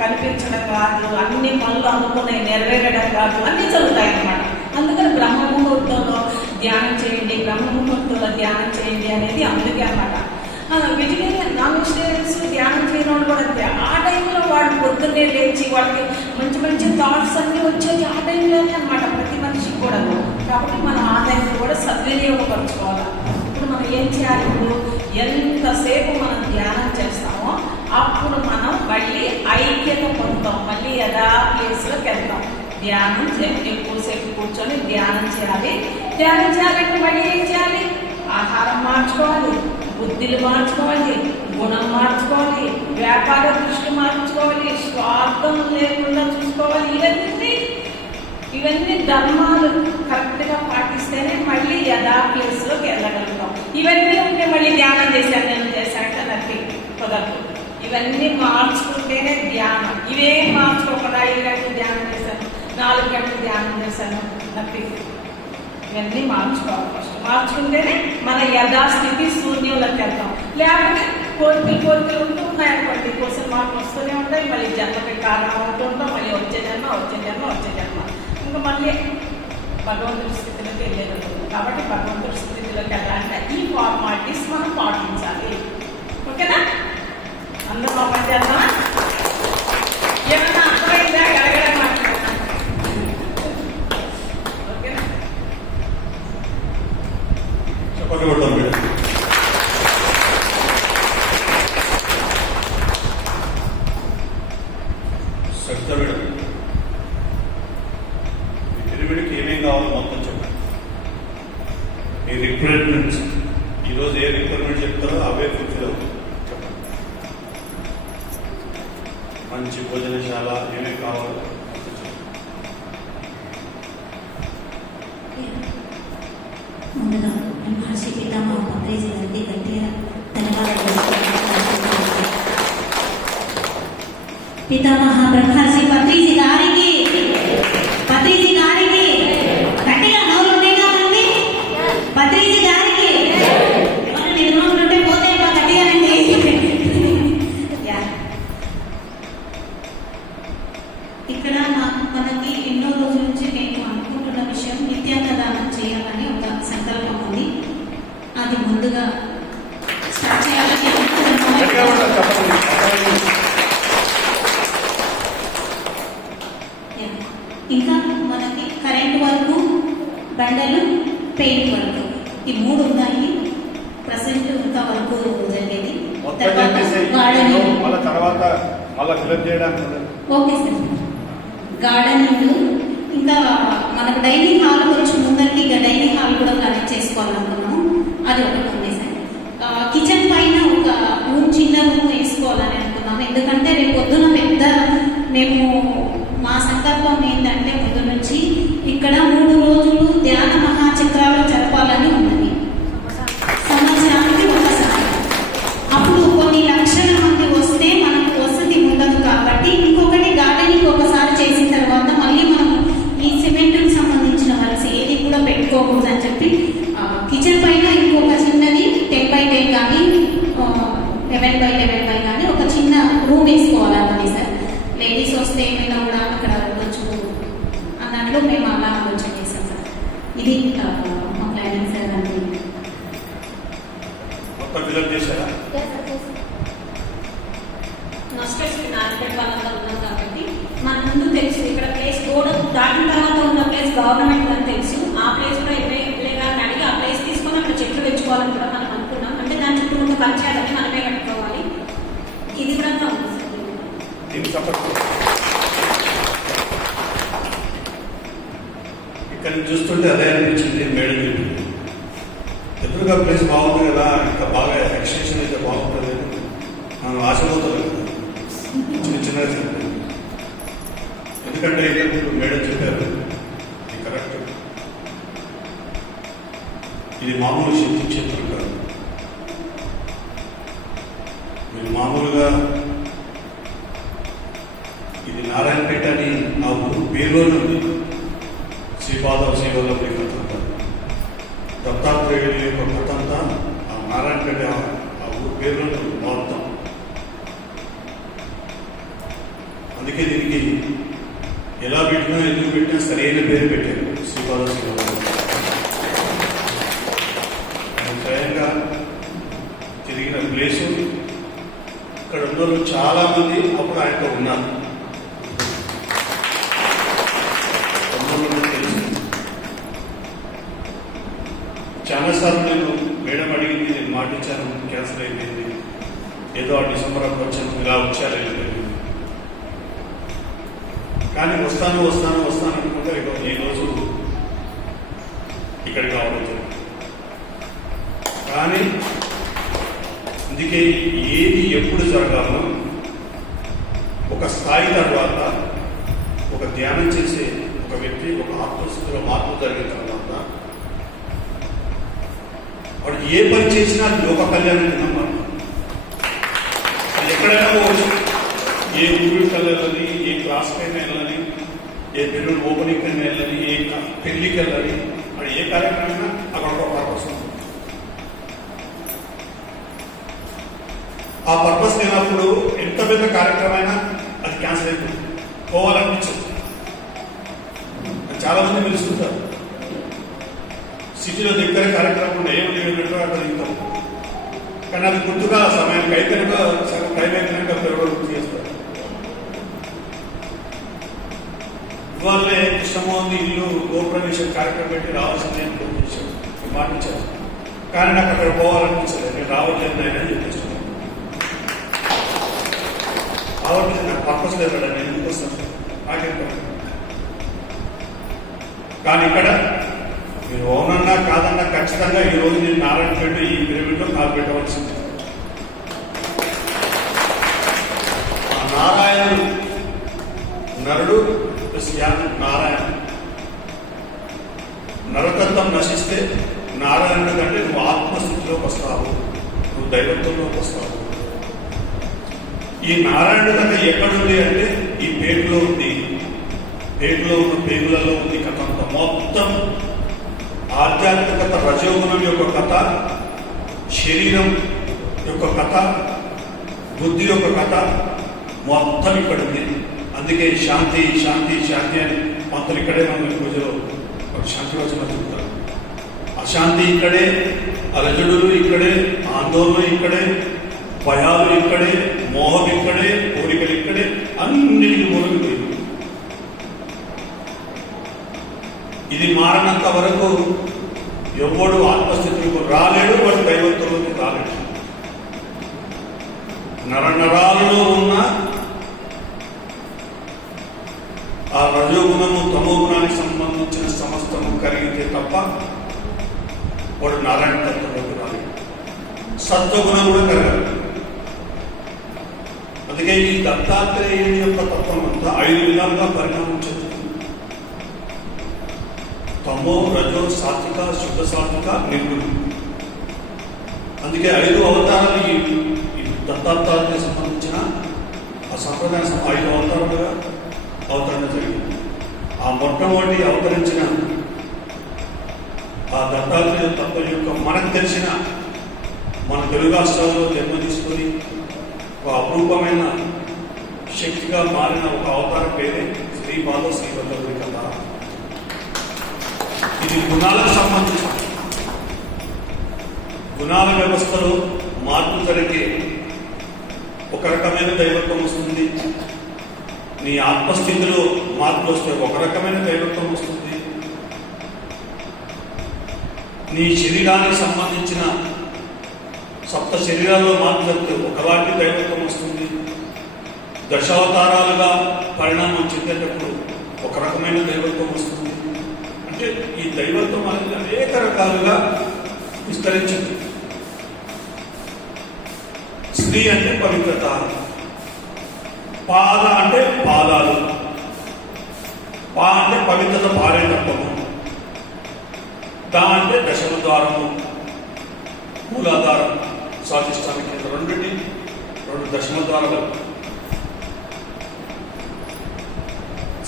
కనిపించడం కాదు, అన్ని పనులు అనుకున్నాయి నెరవేరడం కాదు, అన్నీ జరుగుతాయి అన్నమాట. అందుకని బ్రహ్మ ముహూర్తంలో ధ్యానం చేయండి, బ్రహ్మ ముహూర్తంలో ధ్యానం చేయండి అనేది అందుకే అన్నమాట. వెజిటేరియన్, నాన్ వెజిటేరియన్స్ ధ్యానం చేయడం వాళ్ళు కూడా అంతే. ఆ టైంలో వాడు పొద్దున్నే లేచి వాళ్ళకి మంచి మంచి థాట్స్ అన్నీ వచ్చేది ఆ టైంలోనే అన్నమాట, ప్రతి మనిషికి కూడా. కాబట్టి మనం ఆ టైంలో కూడా సద్వినియోగపరచుకోవాలి. ఇప్పుడు మనం ఏం చేయాలి? ఇప్పుడు ఎంతసేపు మనం ధ్యానం చేస్తామో అప్పుడు మనం మళ్ళీ ఐక్యత పొందుతాం, మళ్ళీ యథా ప్లేస్లోకి వెళ్తాం. ధ్యానం ఎక్కువసేపు కూర్చొని ధ్యానం చేయాలి. ధ్యానం చేయాలంటే మళ్ళీ ఏం చేయాలి? ఆహారం మార్చుకోవాలి, బుద్ధిలు మార్చుకోవాలి, గుణం మార్చుకోవాలి, వ్యాపార దృష్టి మార్చుకోవాలి, స్వార్థం లేకుండా చూసుకోవాలి. ఇవన్నీ ధర్మాలు కరెక్ట్గా పాటిస్తేనే మళ్ళీ యథా ప్లేస్లోకి వెళ్ళగలుగుతాం. ఇవన్నీ ఉంటే మళ్ళీ ధ్యానం నేను చేశాక నాకు కుదరదు. ఇవన్నీ మార్చుకుంటేనే ధ్యానం. ఇవేం మార్చుకోకుండా 5 గంటలు ధ్యానం చేశాను, 4 గంటలు ధ్యానం చేశాను, నాకు ఇవన్నీ మార్చుకోవాలి. ఫస్ట్ మార్చుకుంటేనే మన యథాస్థితి శూన్యంలోకి వెళ్తాం. లేకపోతే కోరికలు ఉంటూ ఉన్నాయనుకోండి, క్వశ్చన్ మార్కులు వస్తూనే ఉంటాయి, మళ్ళీ జన్మకి కారణం అవుతూ ఉంటాం, మళ్ళీ వచ్చే జన్మ ఇంకా మళ్ళీ భగవంతుడి స్థితిలోకి వెళ్ళేది. కాబట్టి భగవంతుడి స్థితిలోకి వెళ్ళాలంటే ఈ ఫార్మాలిటీస్ మనం పాటించాలి. ఓకేనా? అందరూ పాపం చేద్దామా? ఏమన్నా అర్థమైందా? గడగడ మాట్లాడతాం. ఓకేనా? చెప్పండి. సరిత మేడం, పిరమిడ్కి ఏమేం కావాలో మొత్తం చెప్పండి. మీ రిక్వైర్మెంట్స్ ఈరోజు ఏ రిక్వైర్మెంట్ చెప్తారో అవే ఫుల్ఫిల్ అవుతుంది. చెప్పండి. మంచి భోజనశాల ఏమేమి కావాలో ముందుగా మహర్షి పితామహ పత్రిజీ గారికి గట్టిగా ధన్యవాదాలు. పితామహ బ్రహ్మర్షి పత్రిజీ గారికి గట్టిగా నోరు ఉండేగా ఉంది. పత్రిజీ గారికి నిర్మూలంటే పోతే గట్టిగానండి. ఇక్కడ మనకి ఎన్నో రోజుల నుంచి నేను అనుకుంటున్న విషయం నిత్యాన్నదానం చేయాలని ఒక సంకల్పం ఉంది. అది ముందుగా గార్డెనింగ్. మళ్ళీ తర్వాత మళ్ళీ ఫిలప్ చేయడానికి ఉండదు. Okay sir. గార్డెనింగ్, ఇంకా మనకు డైనింగ్ హాల్ కొంచెం ముందరికి ఇక డైనింగ్ హాల్ కూడా కనెక్ట్ చేసుకోవాలనుకున్నాము. అది ఒకటి ఉంది సార్. కిచెన్ పైన ఒక రూమ్, చిన్న రూమ్ వేసుకోవాలని అనుకున్నాము. ఎందుకంటే రేపు పొద్దున పెద్ద మేము మా సంకల్పం ఏంటంటే ముందు నుంచి ఇక్కడ 3 రోజులు ధ్యాన మహాచక్రాలు జరపాలని ఉన్నది. సంవత్సరానికి ఒకసారి. అప్పుడు కొన్ని లక్షల మంది వస్తే మనకు వసతి ఉండదు కాబట్టి ఇంకొకటి గార్డెనింగ్ ఒకసారి చేసిన తర్వాత మళ్ళీ మనం ఈ సిమెంట్కి సంబంధించిన వలస ఏది కూడా పెట్టుకోకూడదు అని చెప్పి కిచెన్ పైన ఇంకొక చిన్నది 10x10 కానీ 11x11 కానీ ఒక చిన్న రూమ్ వేసుకోవాలని సార్. లేడీస్ వస్తే ఏమైనా కూడా అక్కడ ఉండొచ్చు అన్నట్లు మేము అలా ఆలోచన చేసాం సార్. ఇది మా ప్లానింగ్ సార్. అంటే మొత్తం ఫిలప్ చేశారా? నష్టపోయి నాలుగు వాళ్ళంతా ఉన్నాం కాబట్టి మన ముందు తెలుసు ఇక్కడ ప్లేస్ రోడ్ దాటిన తర్వాత ఉన్న ప్లేస్ గవర్నమెంట్ అని తెలుసు. ఆ ప్లేస్ కూడా ఎమ్మెల్యే గారిని అడిగి ఆ ప్లేస్ తీసుకొని అక్కడ చెట్లు పెంచుకోవాలని కూడా మనం అనుకున్నాం. అంటే దాని చుట్టూ ఉన్న పంచాయతీ మనమే కట్టుకోవాలి. ఇది కూడా ఉంది సార్. ఇక్కడ చూస్తుంటే అదే అనిపించింది. మేడం చెప్పింది ఎదురుగా ప్లేస్ బాగుంది కదా, ఇంకా బాగా ఎక్స్టెన్షన్ అయితే బాగుంటుంది మనం ఆశపోతాం కదా, చిన్న చిన్నగా చెప్పారు. ఎందుకంటే ఇప్పుడు మేడం చెప్పారు ఇది కరెక్ట్. ఇది మామూలు శక్తి క్షేత్రం కాదు. మీరు మామూలుగా ఇది నారాయణపేట అని ఆ ఊరు పేరులోనే ఉంది. శ్రీవల్లభుడి కథ అంతా, దత్తాత్రేయుడి యొక్క కథ అంతా ఆ నారాయణపేట ఆ ఊరు పేరులోనే ఉంది మొత్తం. అందుకే దీనికి ఎలా పెట్టినా ఎందుకు పెట్టినా సరైన పేరు పెట్టారు, శ్రీవల్లభుడు. స్వయంగా తిరిగిన ప్లేసు, ఇక్కడ ఉన్న చాలా మంది అప్పుడు ఆయనతో ఉన్నారు. చాలాసార్లు నేను మేడం అడిగింది, నేను మాటించాను, క్యాన్సిల్ అయిపోయింది, ఏదో ఆ డిసెంబర్ అప్పుడు వచ్చాను, ఇలా వచ్చారు కానీ వస్తాను అనుకుంటే ఈరోజు ఇక్కడికి రావడం జరిగింది. కానీ అందుకే ఏది ఎప్పుడు జరగాలో ఒక స్థాయి తర్వాత ఒక ధ్యానం చేసే ఒక వ్యక్తి ఒక ఆత్మస్థితిలో మార్పు జరిగిన తర్వాత వాడు ఏ పని చేసినా లోక కళ్యాణం తిన్నమాట. అది ఎక్కడైనా పోవచ్చు, ఏ ఊరికి వెళ్ళాలని, ఏ క్లాస్కైనా వెళ్ళాలని, ఏ బెలూన్ ఓపెనింగ్ అయినా వెళ్ళాలి, ఏ పెళ్లికి వెళ్ళాలి, వాడు ఏ కార్యక్రమమైనా అక్కడ ఒక పర్పస్ ఉంది. ఆ పర్పస్ లేనప్పుడు ఎంత పెద్ద కార్యక్రమైనా అది క్యాన్సిల్ అయిపోతుంది, పోవాలనిపించదు. చాలా మంది పిలుస్తుంటారు, సిటీలో దగ్గర కార్యక్రమం ఉండే ఏమి పెట్టారో అక్కడ దిగుతాం, కానీ అది గుర్తుగా సమయానికి అయితే సగం టైం అయిపోయినాక పెరగడం గుర్తు చేస్తారు. ఇవాళే కృష్ణమోహన్ ఇల్లు గోప్రవేశం కార్యక్రమం పెట్టి రావాల్సిందే అని గుర్తు చేశాడు, మాటించారు. కానీ నాకు అక్కడ పోవాలనిపించలేదు, నేను రావట్లేదు ఆయన అని చెప్పేసి. రావట్లేదు, నాకు పర్పస్ లేదు, నేను ఎందుకు వస్తాను నాకెంత. కానీ ఇక్కడ మీరు అవునన్నా కాదన్నా ఖచ్చితంగా ఈ రోజు నేను నారాయణపేట ఈ పిరమిడ్లో కాలు పెట్టవలసింది. ఆ నారాయణుడు నరుడు ప్లస్ నారాయణ, నరకత్వం నశిస్తే నారాయణుడు కంటే నువ్వు ఆత్మస్థితిలోకి వస్తావు, నువ్వు దైవత్వంలోకి వస్తావు. ఈ నారాయణుడు కంటే ఎక్కడుంది అంటే ఈ పేగులో ఉంది, పేగులో ఉన్న పేగులలో ఉంది కథ అంతా. మొత్తం ఆధ్యాత్మికత, రజోగుణం యొక్క కథ, శరీరం యొక్క కథ, బుద్ధి యొక్క కథ మొత్తం ఇక్కడ ఉంది. అందుకే శాంతి శాంతి శాంతి అని పంతులు ఇక్కడే మన పూజలో శాంతి వచనం చెప్తారు. అశాంతి ఇక్కడే, అలజడులు ఇక్కడే, ఆందోళన ఇక్కడే, భయాలు ఇక్కడే, మోహం ఇక్కడే, కోరికలు ఇక్కడే, అన్నిటికీ మూలకి. ఇది మారినంత వరకు ఎవడు ఆత్మస్థితికి రాలేడు, వాడు దైవత్వంలోకి రాలేడు. నరనరాలలో ఉన్న ఆ రజోగుణము తమోగుణానికి సంబంధించిన సమస్తము కరిగితే తప్ప వాడు నారాయణ తత్వంలోకి రాలేదు. సత్వగుణం కూడా కరగాలి. అందుకే ఈ దత్తాత్రేయుని యొక్క తత్వం అంతా 5 విధాలుగా పరిణామం చెందుతుంది. తమో, రజో, సాత్విక, శుద్ధ సాత్విక, నిర్గుణం. అందుకే 5 అవతారాలు ఈ దత్తాత్రేయునికి సంబంధించిన ఆ సంప్రదాయ 5 అవతారాలుగా అవతరణ జరిగింది. ఆ మొట్టమొదటి అవతరించిన ఆ దత్తాత్రేయ తత్వం యొక్క మనకు తెలిసిన మన తెలుగు రాష్ట్రాల్లో జన్మ తీసుకొని ఒక అపరూపమైన శక్తిగా మారిన ఒక అవతారం పేరే శ్రీపాద శ్రీవల్లభుడి కథ. ఇది గుణాలకు సంబంధించిన గుణాల వ్యవస్థలో మార్పు జరిగే ఒక రకమైన దైవత్వం వస్తుంది. నీ ఆత్మస్థితిలో మార్పులు వస్తే ఒక రకమైన దైవత్వం వస్తుంది. నీ శరీరానికి సంబంధించిన 7 శరీరాల్లో మార్పు జరిగితే ఒకలాంటి దైవత్వం వస్తుంది. దశావతారాలుగా పరిణామం చెందేటప్పుడు ఒక రకమైన దైవత్వం వస్తుంది. అంటే ఈ దైవత్వం అనేది అనేక రకాలుగా విస్తరించింది. శ్రీ అంటే పవిత్రత, పాద అంటే పాదాలు, పా అంటే పవిత్రత పారే తత్వము, దా అంటే దశమ ద్వారము, మూలాధారం, స్వాధిష్టానికి 2 దశమ ద్వారాలు.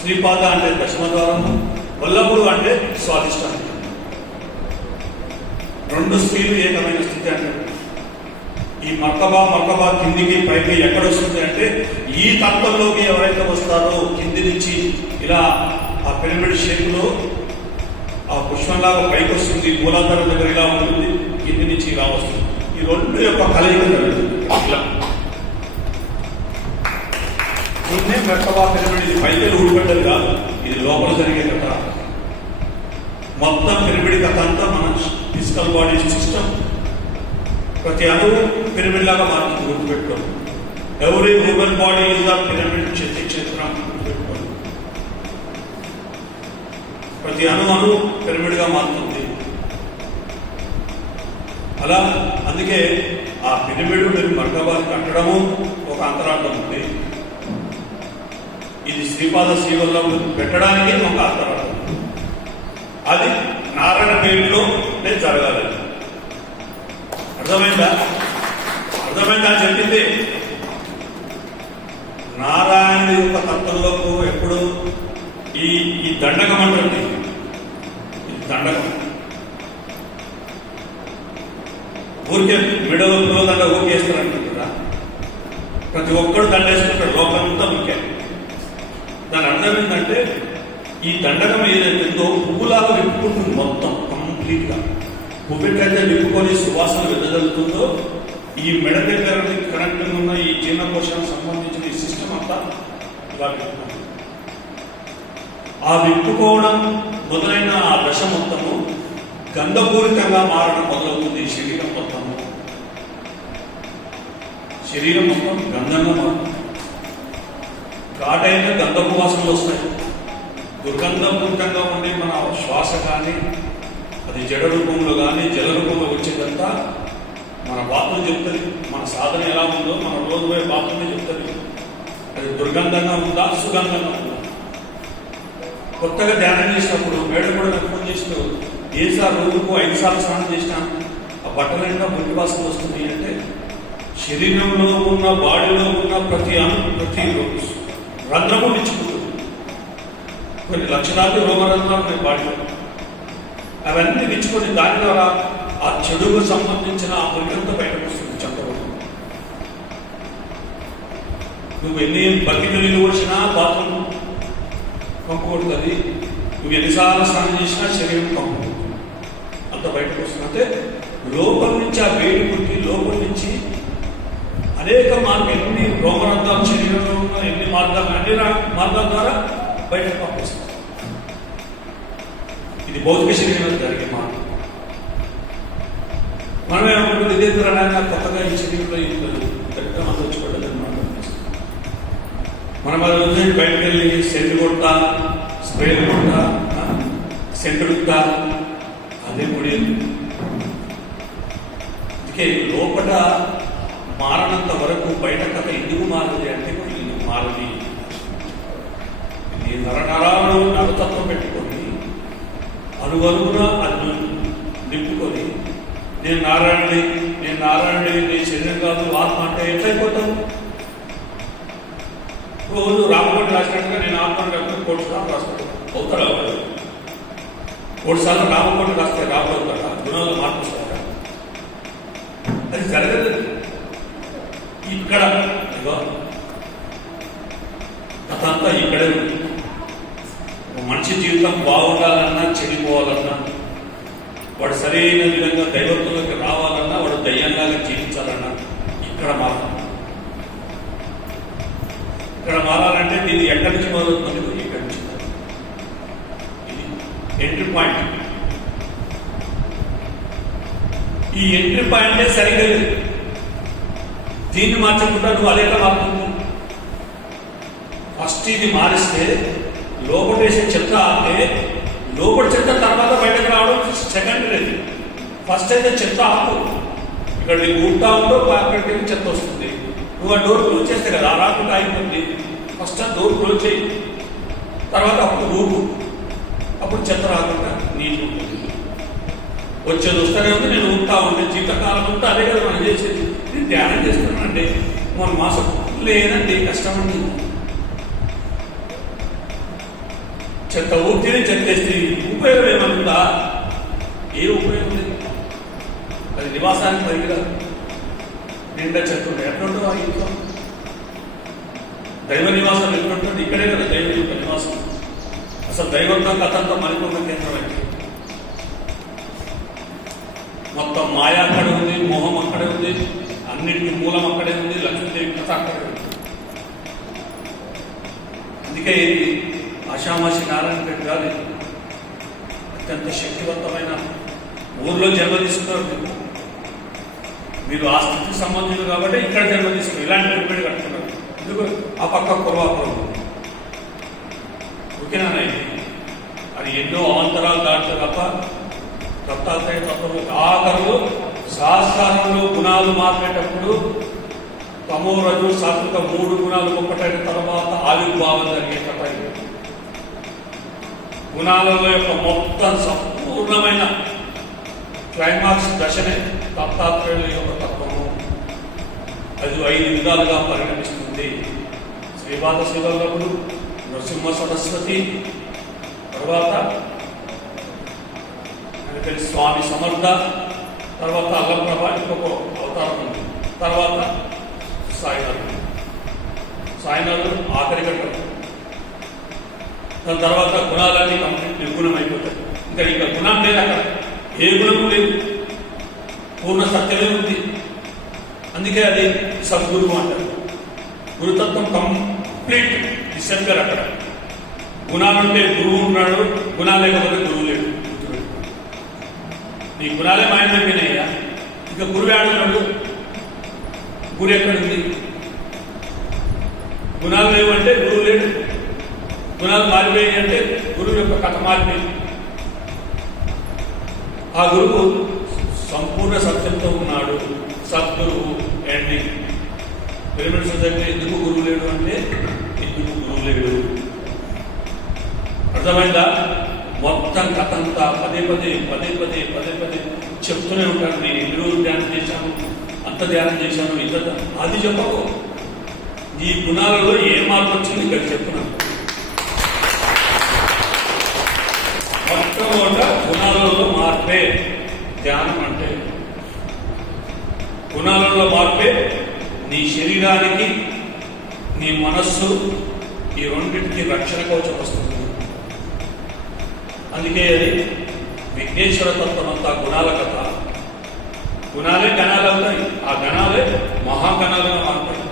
శ్రీపాద అంటే దశమ ద్వారము, వల్లభుడు అంటే స్వాధిష్టానికి. 2 స్త్రీలు ఏకమైన స్థితి అంటే ఈ మర్తబా కిందికి పైకి ఎక్కడ వస్తుంది అంటే ఈ తత్వంలోకి ఎవరైతే వస్తారో కింది నుంచి ఇలా ఆ పిరమిడ్ షేపులో ఆ పుష్పంలాగా పైకి వస్తుంది. మూలాధారం దగ్గర ఇలా ఉంటుంది, కింది నుంచి ఇలా వస్తుంది. ఈ 2 యొక్క కలయిక జరుగుతుంది. ఇలా దీన్నే మర్తబా పిరమిడ్. ఇది పైకి ఊడిపడ్డది కాదు, ఇది లోపల జరిగే కథ. మొత్తం పిరమిడ్ కథ అంతా మన ఫిజికల్ బాడీ సిస్టమ్ ప్రతి అణువు పిరమిడ్ లాగా మారుతుంది. గుర్తుపెట్టుకోండి. Every human body is the pyramid క్షేత్రం. గుర్తుపెట్టుకోండి. ప్రతి అణువు పిరమిడ్ గా మారుతుంది. అలా అందుకే ఆ పిరమిడ్ మీరు మర్కబాలు కట్టడము ఒక అంతరార్థం ఉంది. ఇది శ్రీపాద శ్రీవల్లభుడు పెట్టడానికి ఒక అంతరార్థం. అది నారాయణ పేరులో జరగాలి. అర్థమైందా చెప్పింది? నారాయణుడి యొక్క తత్వంలోకి ఎప్పుడు ఈ దండకం అంటుంది. ఈ దండకం ఊరికే మిడలో దండ ఊరికేస్తారంటుందా? ప్రతి ఒక్కడు దండేసుకుంటాడు. లోకంతా ముఖ్యం. దాని అర్థం ఏంటంటే ఈ దండకం ఏదైతుందో పువ్వులాగా విప్పుకుంటుంది మొత్తం కంప్లీట్ గా. పువ్వుకైతే విప్పుకొని సువాసన వెదజల్లుతుందో ఈ మెడ దగ్గర కనెక్టింగ్ ఉన్న ఈ జీర్ణకోశానికి సంబంధించిన ఈ సిస్టమ్ అంతా ఇలా విప్పుకుంటుంది. ఆ విప్పుకోవడం మొదలైన ఆ దశ మొత్తము గంధపూరితంగా మారడం మొదలవుతుంది. శరీరం మొత్తము గంధంగా మారుతుంది. ఘాటైన గంధపు వాసనలు వస్తాయి. దుర్గంధపూరితంగా ఉండి మన శ్వాస కానీ అది జడ రూపంలో కానీ జల రూపంలో వచ్చేదంతా మన బాత్రూమ్ చెప్తుంది. మన సాధన ఎలా ఉందో మన రోజు పోయే బాత్రూమే చెప్తుంది. అది దుర్గంధంగా ఉందా, సుగంధంగా ఉందా. కొత్తగా ధ్యానం చేసినప్పుడు మేడం కూడా నాకు ఫోన్ చేస్తూ, ఏ సార్ రోజుకు 5 సార్లు స్నానం చేసినా ఆ బట్టలైనా మురికి వాసన వస్తుంది అంటే శరీరంలో ఉన్న బాడీలో ఉన్న ప్రతి రంధ్రము నిచ్చుకుంటుంది. కొన్ని లక్షలాది రోగరంధ్రాలు ఉన్నాయి బాడీలో. అవన్నీ నిచ్చుకొని దాని ద్వారా ఆ చెడుకు సంబంధించిన ఆ మురికంతా బయటకు వస్తుంది. చంద్రబాబు నువ్వు ఎన్ని బకెట్లు నీళ్ళు వచ్చినా బాత్రూమ్ పంపు కొడుతుంది. నువ్వు ఎన్నిసార్లు స్నానం చేసినా శరీరం పంపు కొడుతుంది. అంత బయటకు వస్తుంది. అంటే లోపల నుంచి ఆ వేడి పుట్టి లోపల నుంచి అనేక మార్గాలు, ఎన్ని రోమరంధ్రాలు శరీరంలో ఉన్న ఎన్ని మార్గాలు, అన్ని మార్గాల ద్వారా బయటకు పంపిస్తుంది. ఇది భౌతిక శరీరంలో జరిగే మార్గం. మనమే అనుకుంటుంది ఇదే కొత్తగా ఈ శరీరంలో తిరగడం అది వచ్చి మనం అది వచ్చి బయటకు వెళ్ళి సెంటు కొడతా, స్ప్రేలు కొడతా, సెంటు కొడతా, అదే ముడి. అందుకే లోపల మారనంత వరకు బయట కథ ఎందుకు మారదు అంటే ఎందుకు మారది. నీ నరనరాలను నరతత్వం పెట్టుకొని అడుగడుగున అది నింపుకొని నేను నారాయణుడి, నీ శరీరం కాదు ఆత్మ అంటే ఎట్లయిపోతావు? రోజు రామకోటి రాసినట్టుగా నేను ఆత్మను రాసుకుని 1 కోటి సార్లు రాస్తాను, అవుతారా? వాడు 1 కోటి సార్లు రామకోటి రాస్తే రాబోతారా? గుణంలో మార్పు వస్తారా? అది జరగదు. ఇక్కడ అదంతా ఇక్కడే ఉంది. మనిషి జీవితం బాగుండాలన్నా చెడిపోవాలన్నా, వాడు సరైన విధంగా దైవత్వంలోకి రావాలన్నా, వాడు దయ్యంలాగా జీవించాలన్నా ఇక్కడ మారాలి. ఇక్కడ మారాలంటే దీన్ని ఎక్కడి నుంచి మొదలవుతుంది? ఇక్కడి నుంచి. ఇది ఎంట్రీ పాయింట్. ఈ ఎంట్రీ పాయింటే సరిగ్గా లేదు. దీన్ని మార్చకుండా నువ్వు అదే మారుతుంది. ఫస్ట్ ఇది మారిస్తే లోపల వేసే చెత్త ఆపితే లోపల చెత్త తర్వాత బయటకు రావడం సెకండరీ. ఫస్ట్ అయితే చెత్త ఆపు. ఇక్కడ నీకు ఊపుతా ఉంటో అక్కడికి చెత్త వస్తుంది. నువ్వు ఆ డోర్ క్లోజ్ చేస్తే కదా రాకుండా అయిపోతుంది. ఫస్ట్ ఆ డోర్ క్లోజ్ చేయి, తర్వాత అప్పుడు ఊపు, అప్పుడు చెత్త రాకుండా నీళ్ళు ఉంటుంది. వచ్చేది వస్తూనే ఉంది. నేను ఊపుతా ఉంటే జీవితకాలం ఉంటే అదే కదా మనం చేసేది. నేను ధ్యానం చేస్తున్నానండి, మన మాసం లేదండి, కష్టమండి. చెత్త ఊపితే చెత్తేస్తే ఉపయోగం ఏమనుకుందా? ఏ ఉపయోగం లేదు. అది నివాసానికి పనికిరాదు. నిండా చెత్త ఉండే ఎట్లుంటుందో ఆ ఇంట్లో. దైవ నివాసం ఎట్లుంటుంది? ఇక్కడే కదా దైవ యొక్క నివాసం. అసలు దైవంతో కథంతో మరికొన్న కేంద్రం అయితే మొత్తం మాయ అక్కడే ఉంది, మోహం అక్కడే ఉంది, అన్నింటికి మూలం అక్కడే ఉంది, లక్ష్మీదేవి కథ అక్కడే ఉంది. అందుకే ఇది ఆషామాషి నారాయణ పేట కాదు. అత్యంత శక్తివంతమైన ఊర్లో జన్మ తీసుకున్నారు మీరు. ఆ స్థితికి సంబంధించిన కాబట్టి ఇక్కడ జన్మ తీసుకున్నారు. ఇలాంటి పిరమిడ్ కట్టుకున్నారు. ఎందుకు? ఆ పక్క కుర్వాపురం ఓకేనా? అది ఎన్నో అవంతరాలు దాంట్లో తప్ప దత్తాత్రేయ తత్వంలో ఆఖరులు సహస్రంలో గుణాలు మార్పేటప్పుడు తమో రజు సాత్విక 3 గుణాలు ఒక్కటైన తర్వాత ఆవిర్భావం జరిగేటప్పుడు గుణాలలో యొక్క మొత్తం సంపూర్ణమైన క్లైమాక్స్ దశనే దత్తాత్రేయుల యొక్క తత్వము. అది 5 విధాలుగా పరిగణిస్తుంది. శ్రీపాద శివల్లభుడు, నృసింహ సరస్వతి, తర్వాత స్వామి సమర్థ, తర్వాత అల్లప్రభ ఇంకొక అవతారం ఉంది, తర్వాత సాయినాథుడు ఆఖరి ఘట్టం. దాని తర్వాత గుణాలన్నీ కంప్లీట్ నిర్గుణం అయిపోతాయి. ఇంకా గుణం లేదు అక్కడ, ఏ గుణము లేదు, పూర్ణ సత్యమే ఉంది. అందుకే అది సద్గురువు అంటారు. గురుతత్వం కంప్లీట్ డిసెంబర్. అక్కడ గుణాలుంటే గురువు ఉన్నాడు, గుణాలు లేకపోతే గురువు లేడు. నీ గుణాలే మాయమైపోయినాయ్యా, ఇక గురువు ఆడున్నాడు. గురు ఎక్కడుంది? గుణాలు లేవంటే గురువు లేడు. గుణాలు మారిపోయాయి అంటే గురువు యొక్క కథ మారిపోయింది. ఆ గురువు సంపూర్ణ సత్యంతో ఉన్నాడు, సద్గురువు. ఎండింగ్. పిరమిడ్ సొసైటీ ఎందుకు గురువు లేడు అంటే ఎందుకు గురువు లేడు. అర్థమైందా? మొత్తం కథ అంతా పదే పదే చెప్తూనే ఉంటాను. నేను ఎన్ని రోజులు ధ్యానం చేశాను, అంత ధ్యానం చేశాను, ఇంత అది చెప్పకు. ఈ గుణాలలో ఏ మార్పు వచ్చింది ఇక్కడ చెప్తున్నాను. మొట్టమొదట గుణాలలో మార్పే ధ్యానం అంటే. గుణాలలో మార్పే నీ శరీరానికి, నీ మనస్సు, ఈ రెండింటికి రక్షణ కవచం వస్తుంది. అందుకే అది విఘ్నేశ్వర తత్వం అంతా గుణాల కథ. గుణాలే గణాలు అవుతాయి, ఆ గణాలే మహాగణాలుగా మారుతాయి.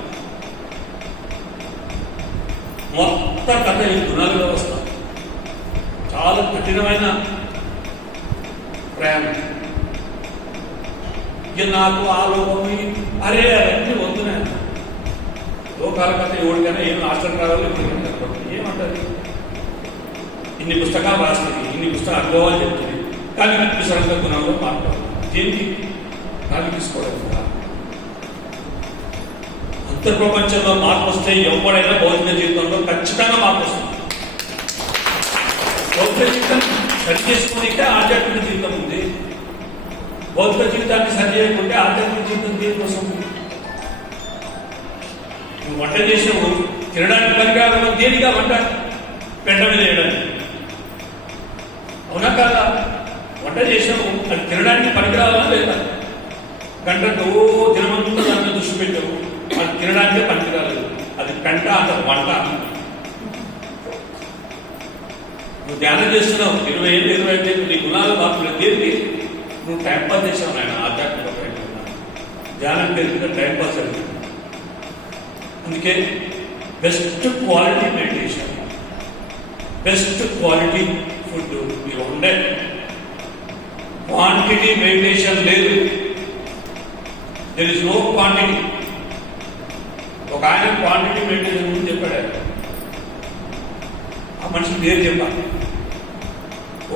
మొత్తం కథ ఈ గుణాల వ్యవస్థ చాలా కఠినమైన ప్రయాణం. ఇక నాకు ఆ లోపం అరే అవన్నీ వద్దునే లోకాల కథ ఎవరికైనా ఏం హాస్టల్ రావాలో ఇప్పుడు కనపడుతుంది. ఏమంటారు? ఇన్ని పుస్తకాలు రాస్తుంది, ఇన్ని పుస్తకాలు అనుభవాలు చెప్తుంది, కానీ విసరంగ గుణంలో మాట్లాడాలి. దేనికి కానీ తీసుకోవడం కదా. అంతర్ప్రపంచంలో మార్పు వస్తే ఎవరైనా భౌతిక జీవితంలో ఖచ్చితంగా మార్పు వస్తుంది. భౌతిక జీవితం సరి చేసుకుంటే ఆధ్యాత్మిక జీవితం ఉంది. భౌతిక జీవితాన్ని సరి చేయకుంటే ఆధ్యాత్మిక జీవితం దేనికోసం? నువ్వు వంట చేసావు, తినడానికి పనికిరాదు, దేనిగా వంట? పెంట మీద వేయడానికి. అవునా కాదా? వంట చేసావు, అది తినడానికి పనికిరాదా లేదా? గంటకు దినమంతా దాన్ని దృష్టి పెట్టావు, అది తినడానికే పనికిరాలేదు. అది పెంట అంటారు, వంట. నువ్వు ధ్యానం చేస్తున్నావు 20 ఏళ్ళు 25 ఏళ్ళు, నీ గుణాలు మార్పులు దేనికి? నువ్వు టైంపాస్ చేసావు నాయన. ఆధ్యాత్మిక ప్రయత్నం ధ్యానం పెరిగితే టైంపాస్ అయింది. అందుకే best quality meditation, best quality food మీరు ఉండే. క్వాంటిటీ మెడిటేషన్ లేదు. There is no quantity. ఒక ఆయన క్వాంటిటీ మెడిటేషన్ గురించి చెప్పాడు. ఆ మనిషి పేరు చెప్పాలి.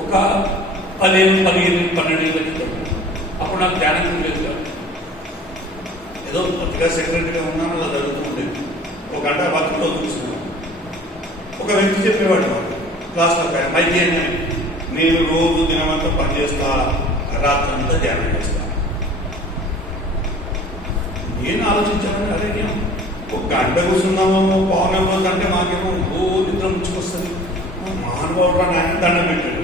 ఒక 10 ఏళ్ళు 15 12 ఏళ్ళ క్రితం అప్పుడు నాకు ధ్యానం లేదు కాదు. ఏదో కొద్దిగా సెక్రటరీగా ఉన్నాను, అలా జరుగుతూ ఉండేది. ఒక గంట బాత్రూంలో చూస్తున్నాను. ఒక వ్యక్తి చెప్పేవాడు మాకు క్లాస్లో, మైకి అని, నేను రోజు దినమంతా పనిచేస్తా, రాత్రి అంతా ధ్యానం చేస్తా. నేను ఆలోచించాను, అదే నేను ఒక గంట కూర్చున్నామో పౌర్ణంలో కంటే మాకేమో నిద్ర ముంచుకొస్తుంది. మహానుభావుడు ఆయన దండం పెట్టాడు.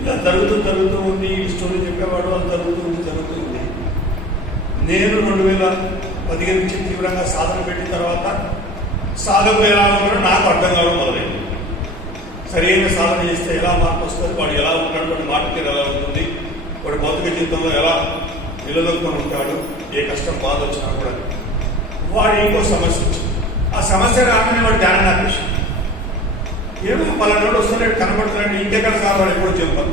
ఇలా జరుగుతూ ఉంది. ఈ స్టోరీ చెప్పేవాడు, అది జరుగుతూ ఉంది. నేను 2015 నుంచి తీవ్రంగా సాధన పెట్టిన తర్వాత సాధన ఎలా ఉన్నాడో నాకు అర్థం కావడం మొదలైంది. సరైన సాధన చేస్తే ఎలా మార్పు వస్తుంది, వాడు ఎలా ఉంటాడు, వాడి మాట తీరు ఎలా ఉంటుంది, వాడి భౌతిక జీవితంలో ఎలా నిలదొక్కుని ఉంటాడు, ఏ కష్టం బాధ వచ్చినా కూడా. వాడు ఇంకో సమస్య వచ్చింది. ఆ సమస్య రాగానే వాడు ధ్యానం ఆపేసాడు. ఏమో పలానోడు వస్తున్నాడు, కనబడుతున్నాడు, ఇంకెక్కడ సార్ వాడు ఎప్పుడు చెప్పాలి.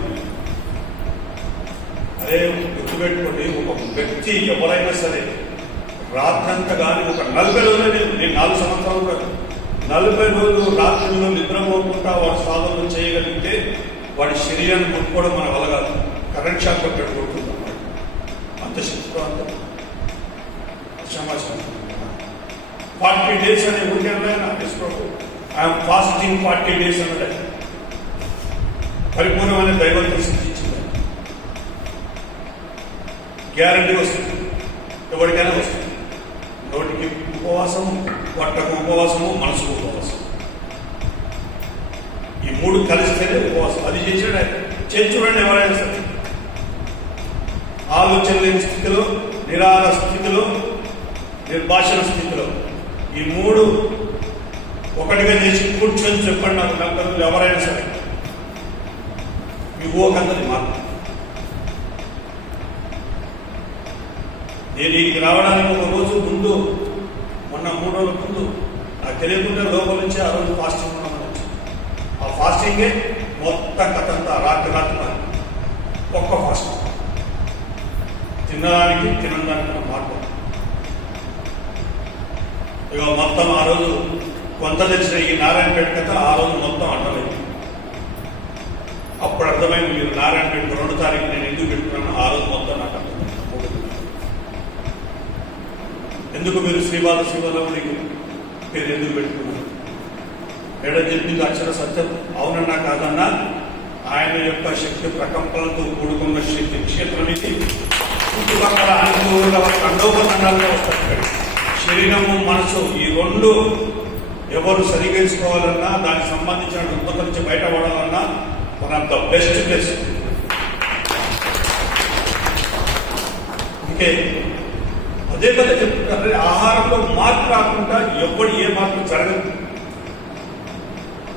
అదే గుర్తుపెట్టుకోండి, ఒక వ్యక్తి ఎవరైనా సరే రాత్రంతా కానీ ఒక 40 రోజులు, నేను 4 సంవత్సరాలు కూడా 40 రోజులు రాత్రుల్లో నిద్రపోకుండా వాడు సాధనలు చేయగలిగితే వాడి శరీరాన్ని ముట్టుకోవడం మన వల్ల కాదు. కరెంట్ షాక్ కొట్టాడు కొడుతుంది అన్నమాట. అంత శక్తితో అంత సమాచారం. 40 days అనే ఊరికే నాకు తీసుకోవడం. ఐఎమ్ ఫాస్టింగ్ 40 days అన్నది పరిపూర్ణమైన దైవంతో సిద్ధించింది. గ్యారంటీ వస్తుంది, ఎవరికైనా వస్తుంది. నోటికి ఉపవాసము, పొట్టకు ఉపవాసము, మనసుకు ఉపవాసం. ఈ 3 కలిస్తేనే ఉపవాసం. అది చేసాడు ఆయన. చేసి చూడండి ఎవరైనా సరే. ఆలోచన లేని స్థితిలో, నిరాహార స్థితిలో, నిర్భాషణ స్థితిలో ఈ 3 ఒకటిగా చేసి కూర్చొని చెప్పండి నాకు 40 రోజులు ఎవరైనా సరే. మీ ఊహకంతది మార్పు. నేను ఇంటికి రావడానికి ఒక రోజు ముందు, మొన్న 3 రోజుల ముందు నాకు తెలియకుండా లోపల నుంచి ఆ రోజు ఫాస్టింగ్ ఉన్నామని. ఆ ఫాస్టింగే మొత్తం కథంతా రాత్రి ఒక్క ఫాస్టింగ్. తినడానికి తినడానికి మార్పు. ఇక మొత్తం ఆ రోజు కొంత తెలిసిన ఈ నారాయణపేట కథ ఆ రోజు మొత్తం అర్థమైంది. అప్పుడు అర్థమైంది మీరు నారాయణపేట 2వ తారీఖు నేను ఎందుకు పెట్టుకున్నాను. ఆ రోజు మొత్తం నాకు అర్థమైంది. ఎందుకు మీరు శ్రీవాదవుడి పేరు ఎందుకు పెట్టుకున్నారు? మేడం చెప్పింది అక్షర సత్యం. అవునన్నా కాదన్నా, ఆయన యొక్క శక్తి ప్రకంపనలతో కూడుకున్న శక్తి క్షేత్రం ఇది. చుట్టుపక్కల అనుకూల ఖండోపఖండాలుగా వస్తాయి. శరీరము మనసు ఈ 2 ఎవరు సరిగేసుకోవాలన్నా, దానికి సంబంధించిన రుగ్మత నుంచి బయటపడాలన్నా one of the best place. అందుకే అదే కదా చెప్తున్నారు, ఆహారంలో మార్పు రాకుండా ఎప్పుడు ఏ మార్పు జరగదు.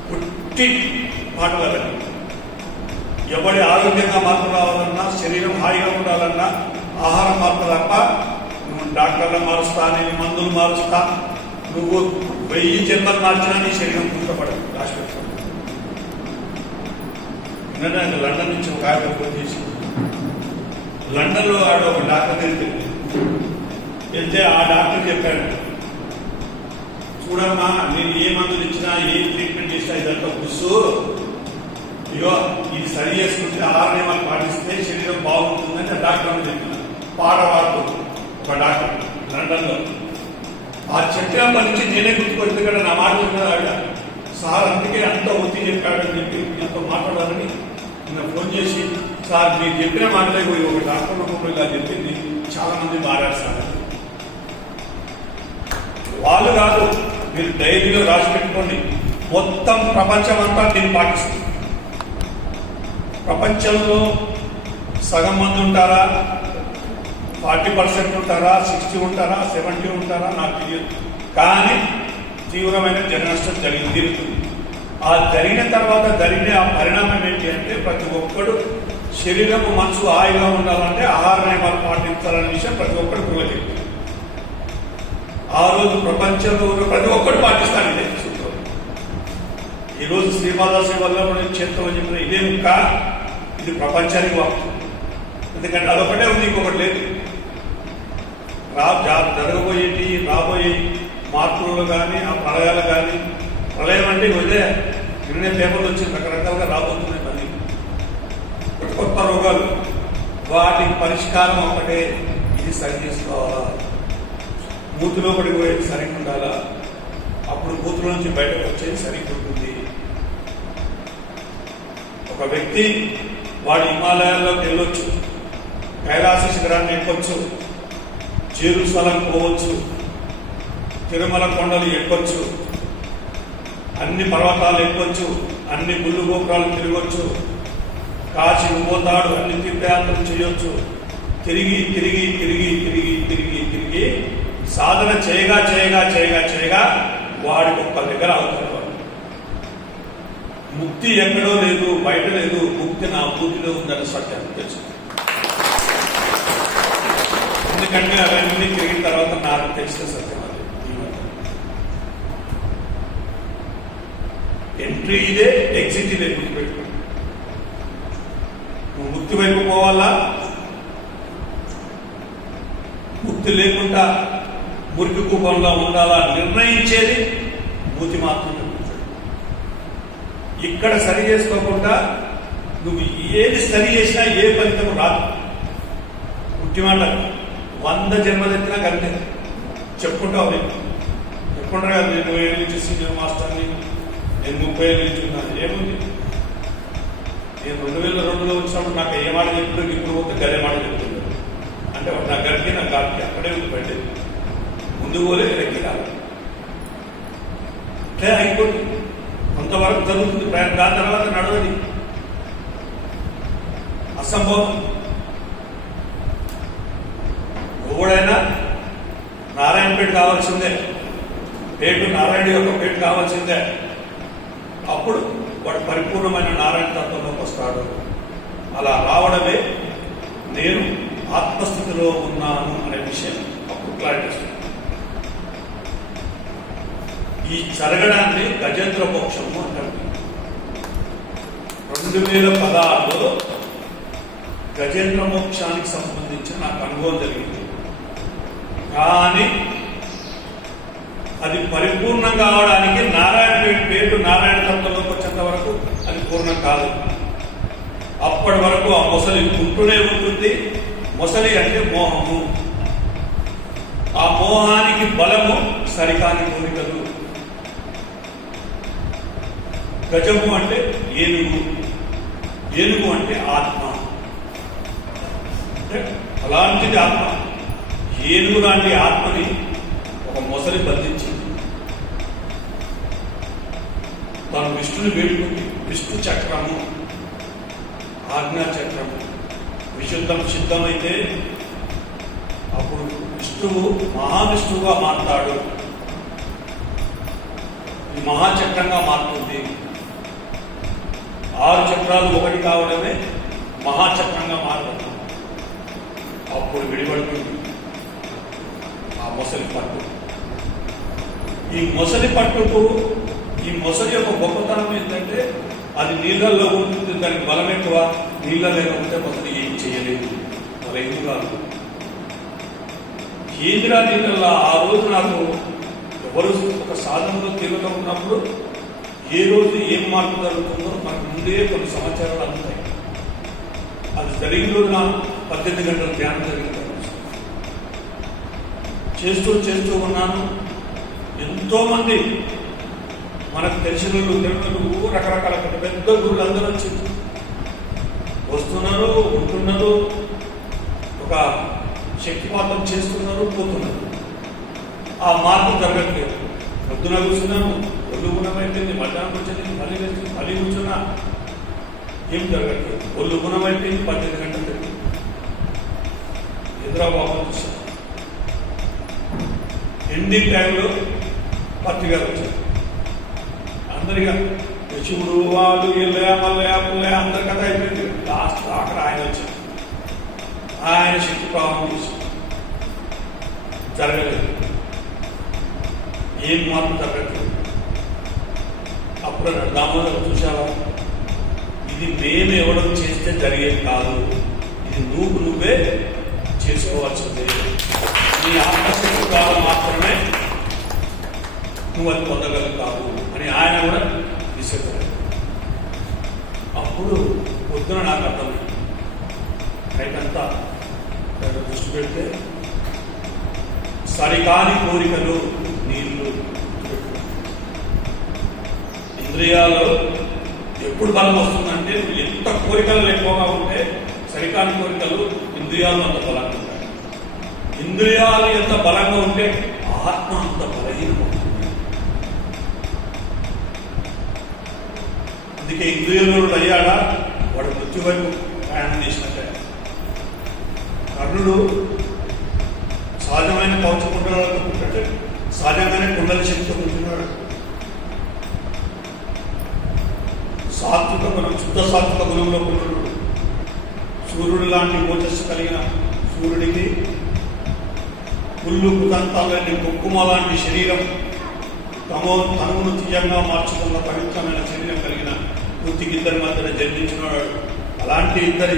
పుట్టి మాటలని ఎవరి ఆరోగ్యంగా మార్పు రావాలన్నా, శరీరం హాయిగా ఉండాలన్నా ఆహారం మార్పు తప్ప. నువ్వు డాక్టర్లు మారుస్తా, నేను మందులు మారుస్తా, నువ్వు 1000 జన్మలు మార్చినా నీ శరీరం పుట్టపడదు. రాష్ట్రం నిన్న లండన్ నుంచి ఒక ఆయన ఫోన్ చేసి, లండన్లో ఆడ ఒక డాక్టర్ వెళ్తే ఆ డాక్టర్ చెప్పాడు, చూడమ్మా, నేను ఏ మందులు ఇచ్చినా ఏ ట్రీట్మెంట్ చేసినా ఇదంతా గుస్సు. ఇగో ఇది సరి చేసుకుంటే 6 నియమాలు పాటిస్తే శరీరం బాగుంటుందని డాక్టర్ అని చెప్పిన పాట పాడుతూ ఒక డాక్టర్ లండన్లో. ఆ చెప్పినప్పటి నుంచి నేనే గుర్తుపడుతుంది కదా నా మాట చెప్పిన సార్ అందుకే అంత ఒత్తిడి చెప్పాడని చెప్పి ఎంతో మాట్లాడాలని నిన్న ఫోన్ చేసి, సార్ మీరు చెప్పిన మాటలే ఒక డాక్టర్ రూపంలో ఇలా చెప్పింది, చాలా మంది మారారు సార్. వాళ్ళు కాదు, మీరు డైరీలో రాసి పెట్టుకోండి. మొత్తం ప్రపంచం అంతా దీన్ని పాటిస్తుంది. ప్రపంచంలో సగం మంది ఉంటారా, 40% ఉంటారా, 60 ఉంటారా, 70 ఉంటారా నాకు తెలియదు. కానీ తీవ్రమైన జన నష్టం తీరుతుంది. ఆ జరిగిన తర్వాత జరిగిన ఆ పరిణామం ఏంటి అంటే ప్రతి ఒక్కడు శరీరం మనసు హాయిగా ఉండాలంటే ఆహార నియమాలు పాటించాలనే విషయం ప్రతి ఒక్కడు ప్రయోజనం. ఆ రోజు ప్రపంచంలో ఉన్న ప్రతి ఒక్కరు పాటిస్తాను ఇదే సూత్రం. ఈరోజు శ్రీపాదాశ వల్ల మనం చేస్తామని చెప్పిన ఇదే ముక్క, ఇది ప్రపంచానికి వాక్యం. ఎందుకంటే అదొకటే ఉంది, ఇంకొకటి లేదు. జరగబోయేటి రాబోయే మార్పులు కానీ ఆ ప్రళయాలు కానీ, ప్రళయం అంటే ఇదే నిన్నే పేపర్లు వచ్చి రకరకాలుగా రాబోతున్నాయి. పని కొత్త రోగాలు, వాటికి పరిష్కారం ఒకటే, ఇది సరి చేసుకోవాలా. మూతిలో పడిపోయేది సరిగ్గా ఉండాలా, అప్పుడు మూతుల నుంచి బయటకు వచ్చేది సరిగ్గా ఉంటుంది. ఒక వ్యక్తి వాడు హిమాలయాల్లోకి వెళ్ళొచ్చు, కైలాస శిఖరాన్ని ఎక్కొచ్చు, జెరూసలం పోవచ్చు, తిరుమల కొండలు ఎక్కొచ్చు, అన్ని పర్వతాలు ఎక్కొచ్చు, అన్ని గుళ్ళు గోపురాలు తిరగొచ్చు, కాశీ పోతాడు, అన్ని తీర్థయాత్రలు చేయొచ్చు. తిరిగి తిరిగి తిరిగి తిరిగి తిరిగి తిరిగి సాధన చేయగా చేయగా చేయగా చేయగా వాడికి ఒక్క దగ్గర అవుతాడు. ముక్తి ఎక్కడో లేదు, బయట లేదు, ముక్తి నా పూర్తిలో ఉందని సత్యం తెలుసు. ఎందుకంటే అవన్నీ తిరిగిన తర్వాత నాకు తెలిసిన సత్యం అది. ఎంట్రీ ఇదే, ఎగ్జిట్ ఇదే. గుర్తుపెట్టుకో, నువ్వు ముక్తి వైపు పోవాలా, ముక్తి లేకుండా మురికి కూపంలో ఉండాలా నిర్ణయించేది మూతి మాత్రమే. ఇక్కడ సరి చేసుకోకుండా నువ్వు ఏది సరి చేసినా ఏ ఫలితం రాదు. ముఖ్యమాట 100 జన్మలెత్తినా కలితే చెప్పుకుంటావు. చెప్పుకుంటారు కదా, నేను 20 ఏళ్ళ నుంచి సీనియర్ మాస్టర్ని, నేను 30 ఏళ్ళ నుంచి ఉన్నాను. ఏముంది, నేను 2002లో వచ్చినప్పుడు నాకు ఏ మాట చెప్తున్నాడు, ఇప్పుడు పోతే గదే మాట చెప్తున్నాడు. అంటే నా గడికి నా గాడికి అక్కడే ఉంది పెట్టేది, ముందు పోలే వెనక్కి రాదు. అట్లే అయిపోతుంది, కొంతవరకు జరుగుతుంది ప్రయాణం, దాని తర్వాత నడవది, అసంభవం. ఎవడైనా నారాయణపేట కావాల్సిందే, పేటు నారాయణ యొక్క పేటు కావాల్సిందే. అప్పుడు వాడు పరిపూర్ణమైన నారాయణ తత్వంలోకి వస్తాడు. అలా రావడమే నేను ఆత్మస్థితిలో ఉన్నాను అనే విషయం అప్పుడు క్లారిటీ వస్తుంది. ఈ జరగడాన్ని గజేంద్ర మోక్షము అంటారు. 2016లో గజేంద్ర మోక్షానికి సంబంధించి నాకు అనుభవం జరిగింది. కానీ అది పరిపూర్ణంగా అవడానికి నారాయణ పేరు నారాయణ తత్వంలోకి వచ్చేంత వరకు అది పూర్ణం కాదు. అప్పటి వరకు ఆ మొసలి ఉంటూనే ఉంటుంది. మొసలి అంటే మోహము, ఆ మోహానికి బలము సరికాని కోరికలు. గజము అంటే ఏనుగు, ఏనుగు అంటే ఆత్మ. అంటే అలాంటిది ఆత్మ. ఏనుగు లాంటి ఆత్మని ఒక మొసలి బంధించింది. తను విష్ణుని వేడుకుంది. విష్ణు చక్రము, ఆజ్ఞా చక్రము విశుద్ధం సిద్ధమైతే అప్పుడు విష్ణువు మహావిష్ణువుగా మారుతాడు. ఈ మహాచక్రంగా మారుతుంది. 6 చక్రాలు ఒకటి కావడమే మహాచక్రంగా మారుతుంది. అప్పుడు విడిపడుతుంది ఆ మొసలి పట్టు. ఈ మొసలి పట్టుకు, ఈ మొసలి యొక్క గొప్పతనం ఏంటంటే అది నీళ్ళల్లో ఉంటుంది, దానికి బలం ఎక్కువ. నీళ్ళ లేకపోతే మొసలి ఏం చేయలేదు. మరి ఎందుకు కాదు, కేంద్రా నీళ్ళల్లో ఆ రోజు నాకు ఎవరు ఒక సాధనలో తీవ్రత ఉన్నప్పుడు ఏ రోజు ఏం మార్పు జరుగుతుందో మనకు ముందే కొన్ని సమాచారాలు అందుతాయి. అది జరిగిన రోజున 18 గంటల ధ్యానం జరిగిన చేస్తూ ఉన్నాను. ఎంతోమంది మనకు తెలిసిన వాళ్ళు రకరకాల పెద్ద గురువులు అందరూ వచ్చి వస్తున్నారు, ఉంటున్నారు, ఒక శక్తిపాతం చేస్తున్నారు, పోతున్నారు. ఆ మార్పు జరగట్లేదు. పొద్దున కూర్చున్నాను, ఒళ్ళు గుణమైపోయింది, మధ్యాహ్నం వచ్చింది, మళ్ళీ కూర్చున్నా, ఏం జరగట్లేదు. ఒళ్ళు గుణమైపోయింది, 18 గంటలు జరిగింది. హైదరాబాద్ చూసాను. ఎండింగ్ టైంలో పత్రిక వచ్చారు. అందరిగా శివుడు వాళ్ళు ఇల్లయా మల్లయా పుల్లయా అందరి కథ అయిపోయింది. లాస్ట్ అక్కడ ఆయన వచ్చారు. ఆయన శక్తి ప్రభావం చేసి జరగలేదు. ఏం మార్పు జరగట్లేదు. అప్పుడు దామోదర్ చూసావా, ఇది మేము ఎవడం చేస్తే జరిగేది కాదు, ఇది నువ్వే చేసుకోవాల్సిందే. నీ ఆత్మశక్తి ద్వారా మాత్రమే నువ్వు అది పొందగలుగుతావు అని ఆయన కూడా తీసుకెళ్ళారు. అప్పుడు పొద్దున నాకు అర్థమైంది. నైటంతా దృష్టి పెడితే సరికాని కోరికలు నీళ్లు ఇంద్రియాలు ఎప్పుడు బలం వస్తుందంటే ఎంత కోరికలు ఎక్కువగా ఉంటే సరికాని కోరికలు ఇంద్రియాలు అంత బలంగా ఉంటాయి. ఇంద్రియాలు ఎంత బలంగా ఉంటే ఆత్మ అంత బలహీనమవుతుంది. అందుకే ఇంద్రియులు అయ్యాడా వాడు మృత్యు వైపు ప్రయాణం చేసినట్టే. కర్ణుడు సహజమైన కవచ కుండలతో కూర్చుంటే సహజంగానే కుండల శక్తితో కూర్చున్నాడు. సాత్విక గుణం, శుద్ధ సాత్విక గుణంలో కూర్చున్నాడు. సూర్యుడు లాంటి ఓజస్సు కలిగిన సూర్యుడికి పుల్లు కుదంతాలని కుక్కుమ లాంటి శరీరం, తనువును తీయంగా మార్చుకున్న పవిత్రమైన శరీరం కలిగిన పూర్తికి ఇద్దరి మధ్యన జన్మించినాడు. అలాంటి ఇద్దరి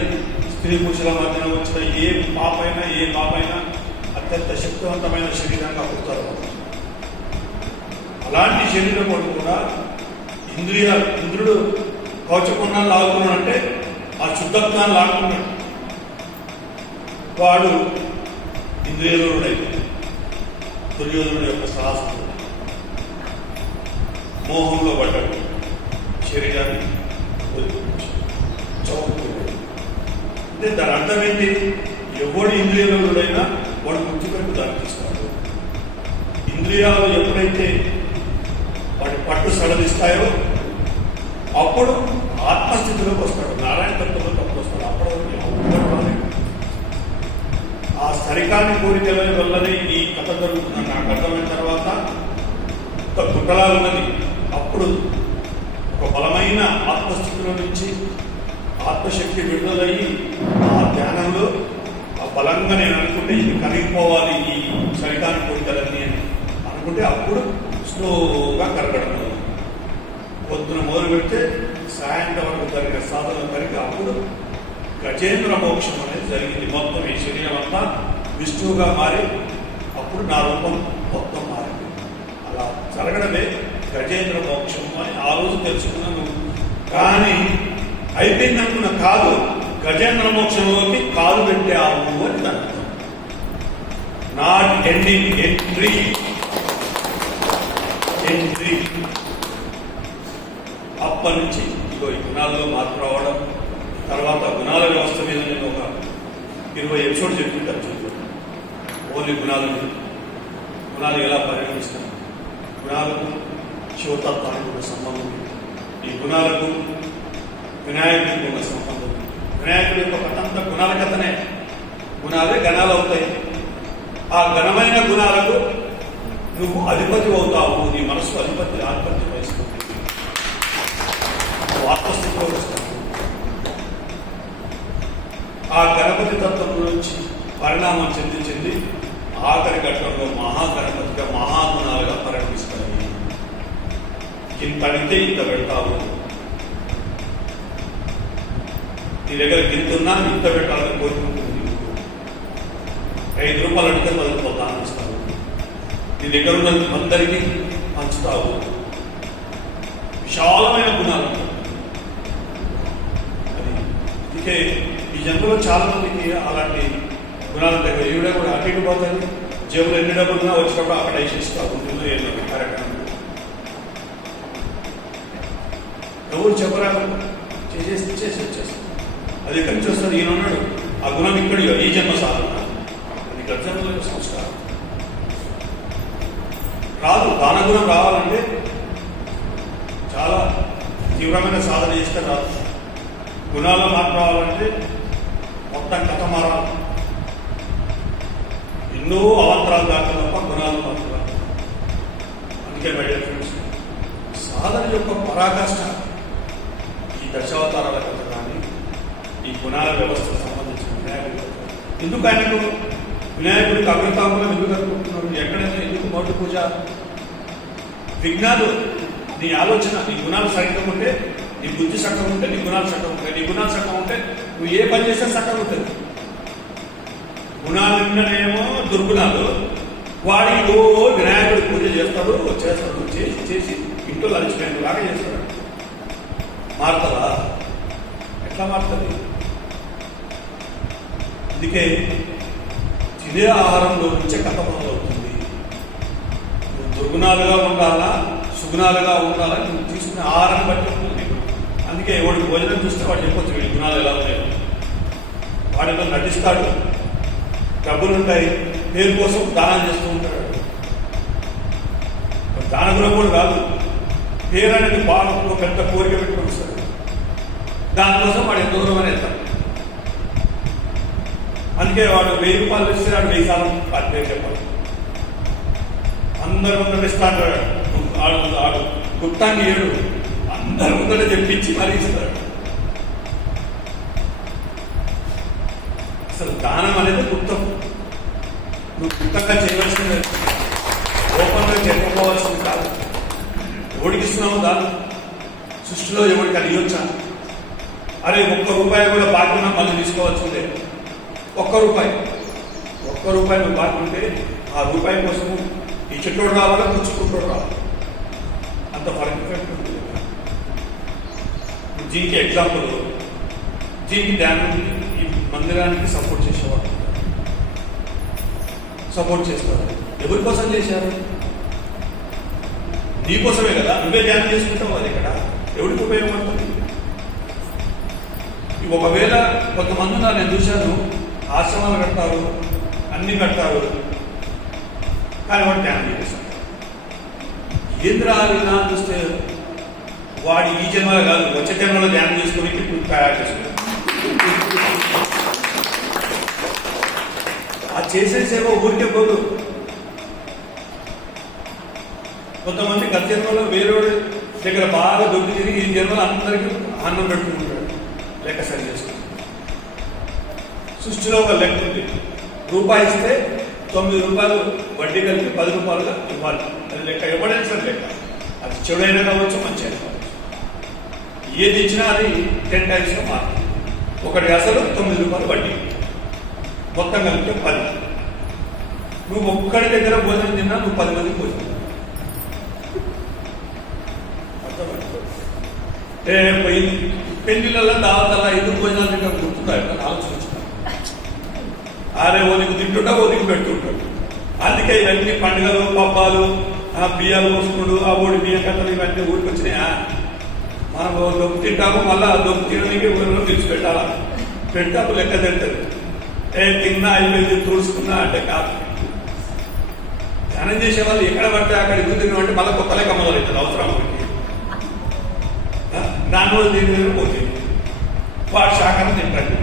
స్త్రీ పురుషుల మధ్యన వచ్చిన ఏ పాపైనా అత్యంత శక్తివంతమైన శరీరంగా పుడతారు. అలాంటి శరీరం వాడు కూడా ఇంద్రుడు కవచకున్నాను లాగుతున్నాడు అంటే ఆ శుద్ధత్వాన్ని లాగుతున్నాడు. వాడు ఇంద్రియలుడైతే దుర్యోధనుడు యొక్క సహస్రుడు మోహంలో పడ్డాడు. శరీరాన్ని అంటే దాని అర్థం ఏంటి? ఎవడు ఇంద్రియాలుడైనా వాడు మృత్యుకు దారితీస్తాడు. ఇంద్రియాలు ఎప్పుడైతే వాటి పట్టు సడలిస్తాయో అప్పుడు ఆత్మస్థితిలోకి వస్తాడు. నారాయణ తత్వంలో తప్పు వస్తాడు. అప్పుడు ఆ సరికాని కోరికల వల్లనే ఈ కథ జరుగుతుందని నాకు అర్థమైన తర్వాత ఒక గుట్టలా ఉన్నది. అప్పుడు ఒక బలమైన ఆత్మస్థితిలో నుంచి ఆత్మశక్తి విడుదలయ్యి ఆ ధ్యానంలో ఆ బలంగా నేను అనుకుంటే ఇది కరిగిపోవాలి ఈ సరికాని కోరికలన్నీ అని అనుకుంటే అప్పుడు స్లోగా కరగడం. పొద్దున మొదలు పెడితే సాయంత్రం వరకు జరిగిన సాధన కలిగి అప్పుడు గజేంద్ర మోక్షం అనేది జరిగింది. మొత్తం ఈ శరీరం అంతా విష్ణువుగా మారి అప్పుడు నా రూపం మొత్తం మారింది. అలా జరగడమే గజేంద్ర మోక్షం అని ఆ రోజు తెలుసుకున్నాను. కానీ అయిపోయిందనుకున్న కాదు, గజేంద్ర మోక్షంలోకి కాలు పెట్టావు అని దాని అర్థం. Not ending, entry. అప్పటి నుంచి ఇగో ఈ గుణాల్లో మార్పు రావడం, తర్వాత గుణాల వ్యవస్థ మీద నేను ఒక 20 ఎపిసోడ్ చెప్పింటాను. ఓన్లీ గుణాలు ఎలా పరిగణిస్తాను, గుణాలకు శివతత్వానికి ఉన్న సంబంధం, ఈ గుణాలకు వినాయకుడికి ఉన్న సంబంధం. వినాయకుడి యొక్క కథంతా గుణాల కథనే. గుణాలే గణాలు అవుతాయి. ఆ ఘనమైన గుణాలకు నువ్వు అధిపతి అవుతావు. నీ మనసు ఆధిపత్యం వహిస్తుంది. ఆత్మస్థితిలో వస్తావు. ఆ గణపతి తత్వం నుంచి పరిణామం చెంది ఆఖరి ఘట్టంలో మహాగణపతిగా మహాగుణాలుగా పరిణమిస్తాయి. ఇంత అడిగితే ఇంత పెడతావు. నీ దగ్గర గింతున్నా ఇంత పెట్టాలని కోరుకుంటుంది. 5 రూపాయలు అడిగితే 10 రూపాయలు దానం ఇస్తావు. నీ దగ్గర ఉన్న అందరికీ పంచుతావు. విశాలమైన గుణాలు అది. అందుకే ఈ జన్మలో చాలా మందికి అలాంటి గుణాలు ఉంటాయి. ఈవిడ కూడా అటు ఇటు పోతారు, జేబులు ఎన్ని డబ్బులున్నా వచ్చినప్పుడు అక్కడ వేసేస్తారు. ఉంటుందో ఏదో కార్యక్రమం ఎవరు చెప్పరాదు, చేసి వచ్చేస్తారు. అది ఎక్కడి నుంచి వస్తుంది? ఈయన ఉన్నాడు, ఆ గుణం ఇక్కడ ఈ జన్మ సాధన, అది గర్జనలో సంస్కారం రాదు. దానగుణం రావాలంటే చాలా తీవ్రమైన సాధన చేస్తే రాదు. గుణాల్లో మార్పు రావాలంటే మొత్తం కథ మారాలి. ఎన్నో అవంతరాలు దాకా తప్ప గుణాలు మార్పు రాదు. అందుకే మై డియర్ ఫ్రెండ్స్, సాధన యొక్క పరాకాష్ఠ ఈ దశావతారాల కథ కానీ ఈ గుణాల వ్యవస్థకు సంబంధించిన వినాయకుడు. ఎందుకు ఆయనకు వినాయకుడికి అగ్రతాంబూలం ఎందుకు అనుకుంటున్నారు? ఎక్కడైనా ఎందుకు మొదటి పూజ? విజ్ఞాలు, నీ ఆలోచన, నీ గుణాలు సరిగ్గా ఉంటే, నీ బుద్ధి చక్కగా ఉంటే నీ గుణాలు చక్కగా ఉంటాయి. నీ గుణాలు చక్కగా ఉంటే నువ్వు ఏ పని చేస్తే చక్కగా ఉంటుంది. గుణాలు నిన్ననేమో దుర్గుణాలు, వాడికి వినాయకుడి పూజ చేస్తాడు చేసి ఇంట్లో అలిచిపోయిన లాగా చేస్తాడు. మారుతుందా? ఎట్లా మారుతుంది? అందుకే తినే ఆహారంలో నుంచే కథ మొదలవుతుంది. నువ్వు దుర్గుణాలుగా ఉండాలా, సుగుణాలుగా ఉండాలా, నువ్వు తీసుకునే ఆహారాన్ని బట్టి ఉంటుంది. అందుకే ఎవడు భోజనం చూస్తే వాడు చెప్పొచ్చు వీడి గుణాలు ఎలా ఉన్నాయో. వాడితో నటిస్తాడు, డబ్బులుంటాయి, పేరు కోసం దానం చేస్తూ ఉంటాడు. దాన గుణం కూడా కాదు, పేరు అనేది బాగా పెద్ద కోరిక పెట్టుకుని వస్తాడు. దానికోసం వాడు ఎంత దూరం అని వెళ్తాడు. అందుకే వాడు 1000 రూపాయలు ఇస్తే వాడు 1000 సార్లు వాడి పేరు చెప్పాలి. అందరు ముందర ఇస్తాడు. ఆడు గుప్తాన్ని ఏడు అందరి ముందర చెప్పించి మరీ ఇస్తాడు. అసలు దానం అనేది గుప్తం. నువ్వు గుప్తంగా చేయవలసింది, ఓపెన్గా చెప్పుకోవాల్సింది కాదు. ఎవడికి ఇస్తున్నావు దానం? సృష్టిలో ఎవరికి అది ఇవ్వచ్చా? అరే 1 రూపాయి కూడా బాకీ ఉన్నా మళ్ళీ తీసుకోవాల్సిందే. 1 రూపాయి నువ్వు బాకీ ఉంటే ఆ రూపాయి కోసము ఈ చెట్టుడు రావాలా, పుచ్చుకుంటూ రావాలి. అంత ఫరక్ ఉంటుంది. దీనికి ఎగ్జాంపుల్, దీనికి ధ్యానం ఈ మందిరానికి సపోర్ట్ చేసేవాడు, సపోర్ట్ చేస్తారు. ఎవరి కోసం చేశారు? నీకోసమే కదా. నువ్వే ధ్యానం చేసుకుంటావు. అది ఇక్కడ ఎవరికి ఉపయోగపడుతుంది? ఒకవేళ కొంతమంది నేను చూశాను, ఆశ్రమాలు కడతారు, అన్ని కడతారు, కానీ వాడు ధ్యానం చేస్తారు. కేంద్రాలు చూస్తే వాడు ఈ జన్మలో కాదు, వచ్చే జన్మలో ధ్యానం చేసుకుని ఇప్పుడు తయారు చేసుకుంటారు. ఆ చేసే సేవ ఊరికే పోదు. కొంతమంది గత జన్మలో వేరేవాడు దగ్గర బాగా దొరికి తిరిగి ఈ జన్మలో అందరికీ అన్నం పెట్టుకుంటాడు, లెక్క సరి చేసుకుంటాడు. సృష్టిలో ఒక లెక్క ఉంది. రూపాయి ఇస్తే 9 రూపాయలు వడ్డీ కలిపి 10 రూపాయలుగా ఇవ్వాలి. అది లెక్క. ఎవడైనా సరే లెక్క. అది చెడుైనా కావచ్చు, మంచి అయినా కావచ్చు. ఏది ఇచ్చినా అది 10 టైమ్స్గా మారుతుంది. ఒకటి అసలు 9 రూపాయలు వడ్డీ, మొత్తం కలిపితే 10. నువ్వు ఒక్కడి దగ్గర భోజనం తిన్నా నువ్వు 10 మందికి భోజనం. పోయింది పెళ్లిళ్ళల్లో దావతల్లా ఎందుకు భోజనాలు తింటాం గుర్తుంటాయి ఆలోచించుకున్నాను. ఆరే ఓదికి తింటుంటా, ఓదికి పెడుతుంటాడు. అందుకే ఇవన్నీ పండుగలు, పబ్బాలు, బియ్యాలు పోసుకుడు, ఆ ఓడి బియ్యం కథలు ఇవన్నీ ఊరికి వచ్చినాయా? మనం దొక్కు తింటాము, మళ్ళా దొక్కు తినడానికి ఊరిలో తెచ్చిపెట్టాలా? పెట్టాము లెక్క తింటుంది. తిన్నా అయిపోయింది తుడుచుకున్నా అంటే కాదు. ధ్యానం చేసే వాళ్ళు ఎక్కడ పడితే అక్కడ ఎందుకు తిన్నామంటే మళ్ళీ కొత్త లెక్క మొదలవుతుంది. అవసరం దానివల్ల దీని పోతుంది. వాడు శాఖను తింటాడు,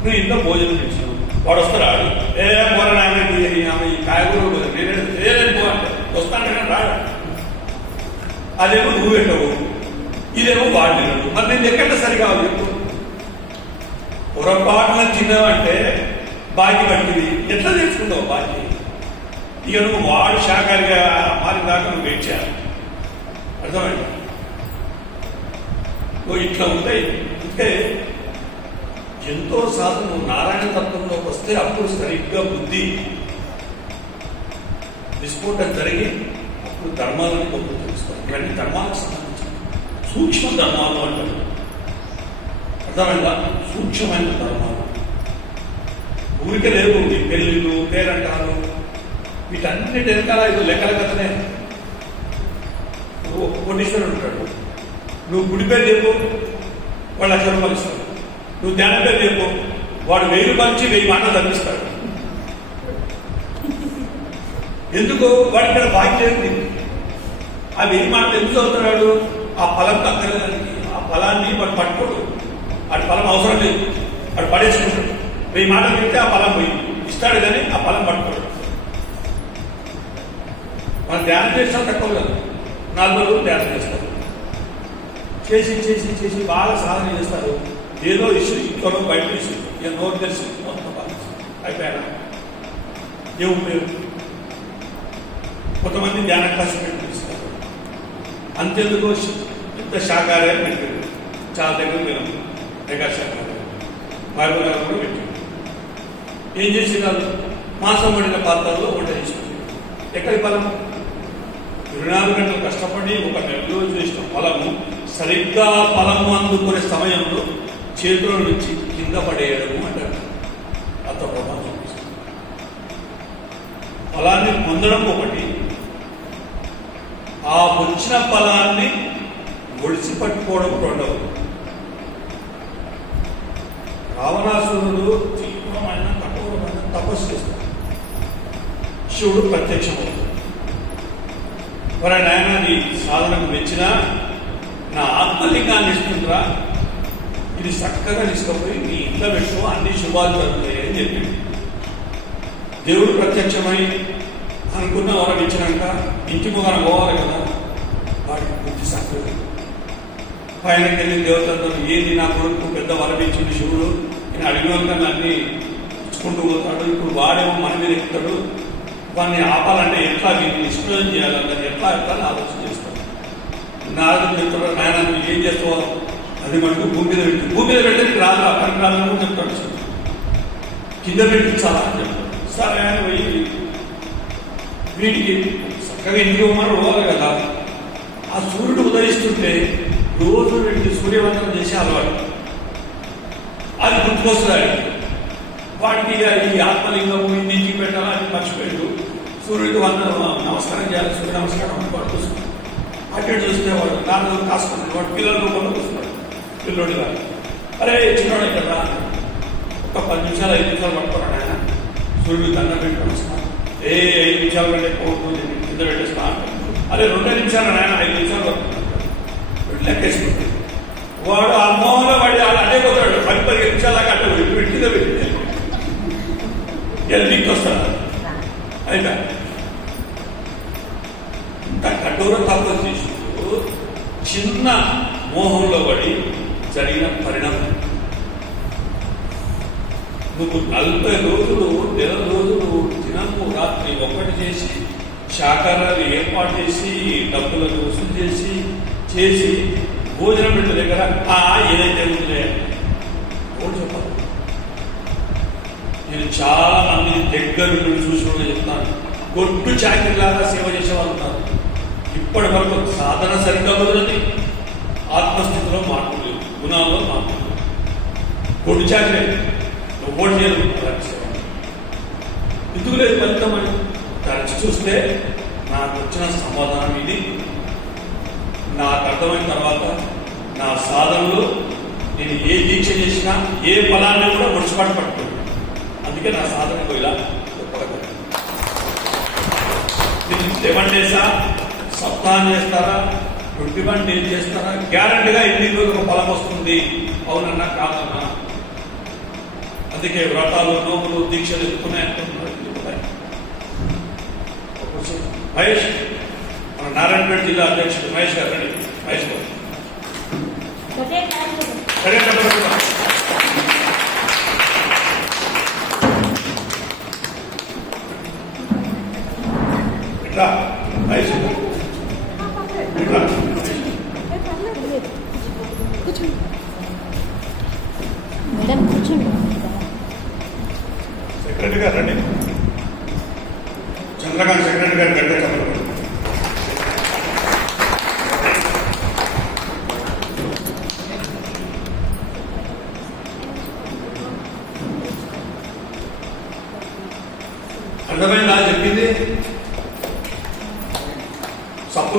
నువ్వు ఇంట్లో భోజనం తెచ్చినావు. వాడు వస్తాడు, పోరా నాయన ఈ కాయగూర నేనే పోఅంటే వస్తానే రాడు. అదేమో నువ్వు పెట్టవు, ఇదేమో వాడు తినడు. మరి నేను ఎక్కడ సరిగా చెప్పు. పొరపాటున తిన్నావంటే బాకీ పట్టింది. ఎట్లా తెచ్చుకుంటావు బాకీ? ఇక నువ్వు వాడు శాఖగా మారిన దాకా నువ్వు వెయిట్ చేయాలి. అర్థమైంది? ఇట్లా ఉంటాయి. అంటే ఎంతో సాధన నారాయణ తత్వంలోకి వస్తే అప్పుడు సరిగ్గా బుద్ధి విస్ఫోటం జరిగి అప్పుడు ధర్మాలని గొప్పలు తెలుసుకోవాలి. ఇవన్నీ ధర్మాలకు సంబంధించి సూక్ష్మ ధర్మాలు అంటారు. అర్థమైందా? సూక్ష్మమైన ధర్మాలు ఊరికే లేవు. ఈ పెళ్ళిళ్ళు, పేరంటాలు, వీటన్నిటి వెనకాల ఇది లెక్కల కథనే. కోటీశ్వరుడు ఉంటాడు, నువ్వు గుడి పేరు చెప్పు, వాడు 1,00,000 రూపాయలు ఇస్తాడు. నువ్వు ధ్యానం పేరు చెప్పు, వాడు 1000 రూపాయలు ఇచ్చి 1000 మాటలు తగ్గిస్తాడు. ఎందుకు? వాడి ఇక్కడ బాధ్యత లేదు. ఆ 1000 మాటలు ఎందుకు చదువుతున్నాడు? ఆ ఫలం తగ్గలేదానికి. ఆ ఫలాన్ని వాడు పట్టుకోడు. వాడి ఫలం అవసరం లేదు, వాడు పడేసుకుంటాడు. 1000 మాటలు చెప్తే ఆ ఫలం పోయి ఇస్తాడు, కానీ ఆ ఫలం పట్టుకోడు. మనం ధ్యానం చేస్తాం తక్కువ కదా, 4 రోజులు ధ్యానం చేస్తారు. చేసి చేసి చేసి బాగా సాధన చేస్తారు. ఏదో ఇష్యూ ఇంట్లో బయట ఇష్యూ, ఇక నోరు తెలిసి మొత్తం అయిపోయాడు. ఏ ఉపయోగం? కొంతమంది ధ్యాన క్లాస్ పెట్టిస్తారు. అంతెందుకు ఇంత శాకాహారం పెట్టారు. చాలా దగ్గర మేము మెగా శాకాహారం బైబుల్ కూడా పెట్టారు. ఏం చేసినారు? మాంసం పడిన పాత్రల్లో వంట చేసుకుంటారు. ఎక్కడి ఫలం? 24 గంటలు కష్టపడి 1 నెల రోజు చేసిన ఫలము సరిగ్గా ఫలము అందుకునే సమయంలో చేతుల నుంచి కింద పడేయడము అంటారు. అంత ప్రభావం ఫలాన్ని పొందడం ఒకటి, ఆ వచ్చిన ఫలాన్ని ఒడిసి పట్టుకోవడం రెండవది. రావణాసురుడు తీవ్రమైన కఠోరమైన తపస్సు చేస్తాడు. శివుడు ప్రత్యక్షమవుతాడు. మరి నాయన నీ సాధనకు మెచ్చినా నా ఆత్మలింగాన్ని ఇస్తుందిరా, ఇది చక్కగా తీసుకుపోయి నీ ఇంట్లో పెట్టు, అన్ని శుభాలు జరుగుతాయి అని చెప్పింది. దేవుడు ప్రత్యక్షమై అనుకున్న వరం ఇచ్చినాక ఇంటి ముఖాన పోవాలి కదా, వాడికి బుద్ధి చక్కగా పైనకి వెళ్ళి దేవతలతో ఏంది నా కొడుకు పెద్ద వరం ఇచ్చింది శివుడు, నేను అడిగిన అన్ని ఇచ్చుకుంటూ పోతాడు, ఇప్పుడు వాడేమో మన మీద ఎక్కుతాడు, వాడిని ఆపాలంటే ఎట్లా వీటిని నిష్ప్రయోజనం చేయాలంటే ఎట్లా ఆలోచన చేస్తాడు. నారదుడు చెప్తాడు, నాయన నువ్వు ఏం చేస్తావు, అది మనకు భూమి మీద పెట్టి, భూమి మీద పెట్టడానికి రాదు, అక్కడికి రాదని చెప్తాడు. కింద పెట్టించాలా అని చెప్తాడు. సరే అని పోయి వీటికి చక్కగా ఇంటికి మనం పోవాలి కదా. ఆ సూర్యుడు ఉదయిస్తుంటే రోజు వీటికి సూర్యవందనం చేసే అలవాటు, అది గుర్తుకొస్తున్నాడు వాడికి. ఈ ఆత్మలింగము ఇంటికి పెట్టాలా అని మర్చిపోయాడు. సూర్యుడికి నమస్కారం చేయాలి, సూర్య నమస్కారం వాడు చూస్తున్నాడు. అక్కడ చూస్తే వాడు నాన్న కాసుకున్నాడు, వాడు పిల్లల రూపంలో చూస్తున్నాడు. పిల్లోడి వాడు అరే చిన్నవాడు ఇక్కడ ఒక 10 నిమిషాలు 5 నిమిషాలు పట్టుకున్నాడు ఆయన. సూర్యుడు దండం పెట్టి నమస్కారం, 5 నిమిషాలు కంటే పోతుంది కింద పెట్టేస్తా. అరే 2 నిమిషాలు నాయన 5 నిమిషాలు పడుతున్నాడు, లెక్కేసుకుంటాడు. వాడు ఆ మోహంలో వాడి అడ్డే పోతాడు. 10 నిమిషాల దాకా అడ్డ పెట్టి కింద పెట్టి నీకు వస్తాడు. అయితే ఇంత కఠోర తపస్సు చేస్తూ చిన్న మోహంలో పడి జరిగిన పరిణామం. నువ్వు 40 రోజులు 1 రోజులు దినము రాత్రి ఒక్కటి చేసి శాకాహారాలు ఏర్పాటు చేసి డబ్బులను వసూలు చేసి భోజనం పెట్టే దగ్గర ఏదైతే ఉందిలే చెప్పాలి. నేను చాలా మంది దగ్గర నుండి చూసి చెప్తాను, గొడ్డు చాకిరిలాగా సేవ చేసేవాళ్ళు ఉన్నారు. ఇప్పటి వరకు సాధన సరిగ్గా కుదరది, ఆత్మస్థితిలో మార్పు లేదు, గుణాల్లో మార్పు లేదు. గొడ్డు చాకిరి నువ్వు చేయరు, ఎందుకు లేదు ఫలితం అని తరచి చూస్తే నాకు వచ్చిన సమాధానం ఇది. నాకు అర్థమైన తర్వాత నా సాధనలో నేను ఏ దీక్ష చేసినా ఏ ఫలాన్ని కూడా ఒడిచిపాటు పట్టుకోండి. అందుకే నా సాధనకు ఇలా గొప్పగా 11 డేసా, సప్తాహం చేస్తారా, 21 డేస్ చేస్తారా, గ్యారంటీగా 8 రోజులకు ఫలం వస్తుంది. అవునన్నా కాదన్నా? అందుకే వ్రతాలు, నోములు, దీక్షలు ఎత్తుకున్నాయి. మహేష్, మన నారాయణపేట జిల్లా అధ్యక్షుడు మహేష్ గారు రండి. మహేష్ గారు ఇట్లా మహేష్ ఇట్లా మేడం కూర్చోండి. సెక్రటరీ గారు రండి. చంద్రకాంత్ సెక్రటరీ గారు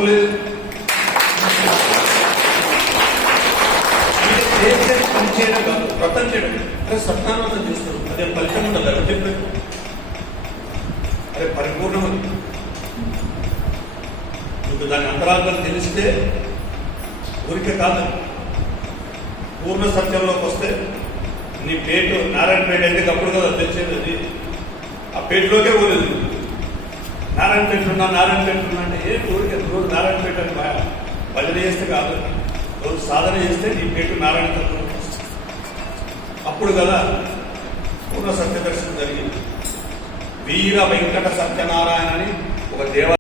లేదు. చేసే పని చేయడం కాదు, వ్రతం చేయడం. అదే సత్యాన్వతం చేస్తారు, అదే ఫలితం ఉండదు. ఎవరు చెప్పారు? అదే పరిపూర్ణమది. మీకు దాని అంతరార్థం తెలిస్తే ఊరికే కాదు, పూర్ణ సత్యంలోకి వస్తే నీ పేటు నారాయణపేట అయితే అప్పుడు కదా తెలిసేది. అది ఆ పేటలోకే పోలేదు. నారాయణపేట ఉన్నా అంటే ఏ ఊరికే రోజు నారాయణపేట అని భజన చేస్తే కాదు, రోజు సాధన చేస్తే నీ పేటు నారాయణ తత్వం అప్పుడు కదా పూర్ణ సత్య దర్శనం జరిగింది. వీర వెంకట సత్యనారాయణ అని ఒక దేవ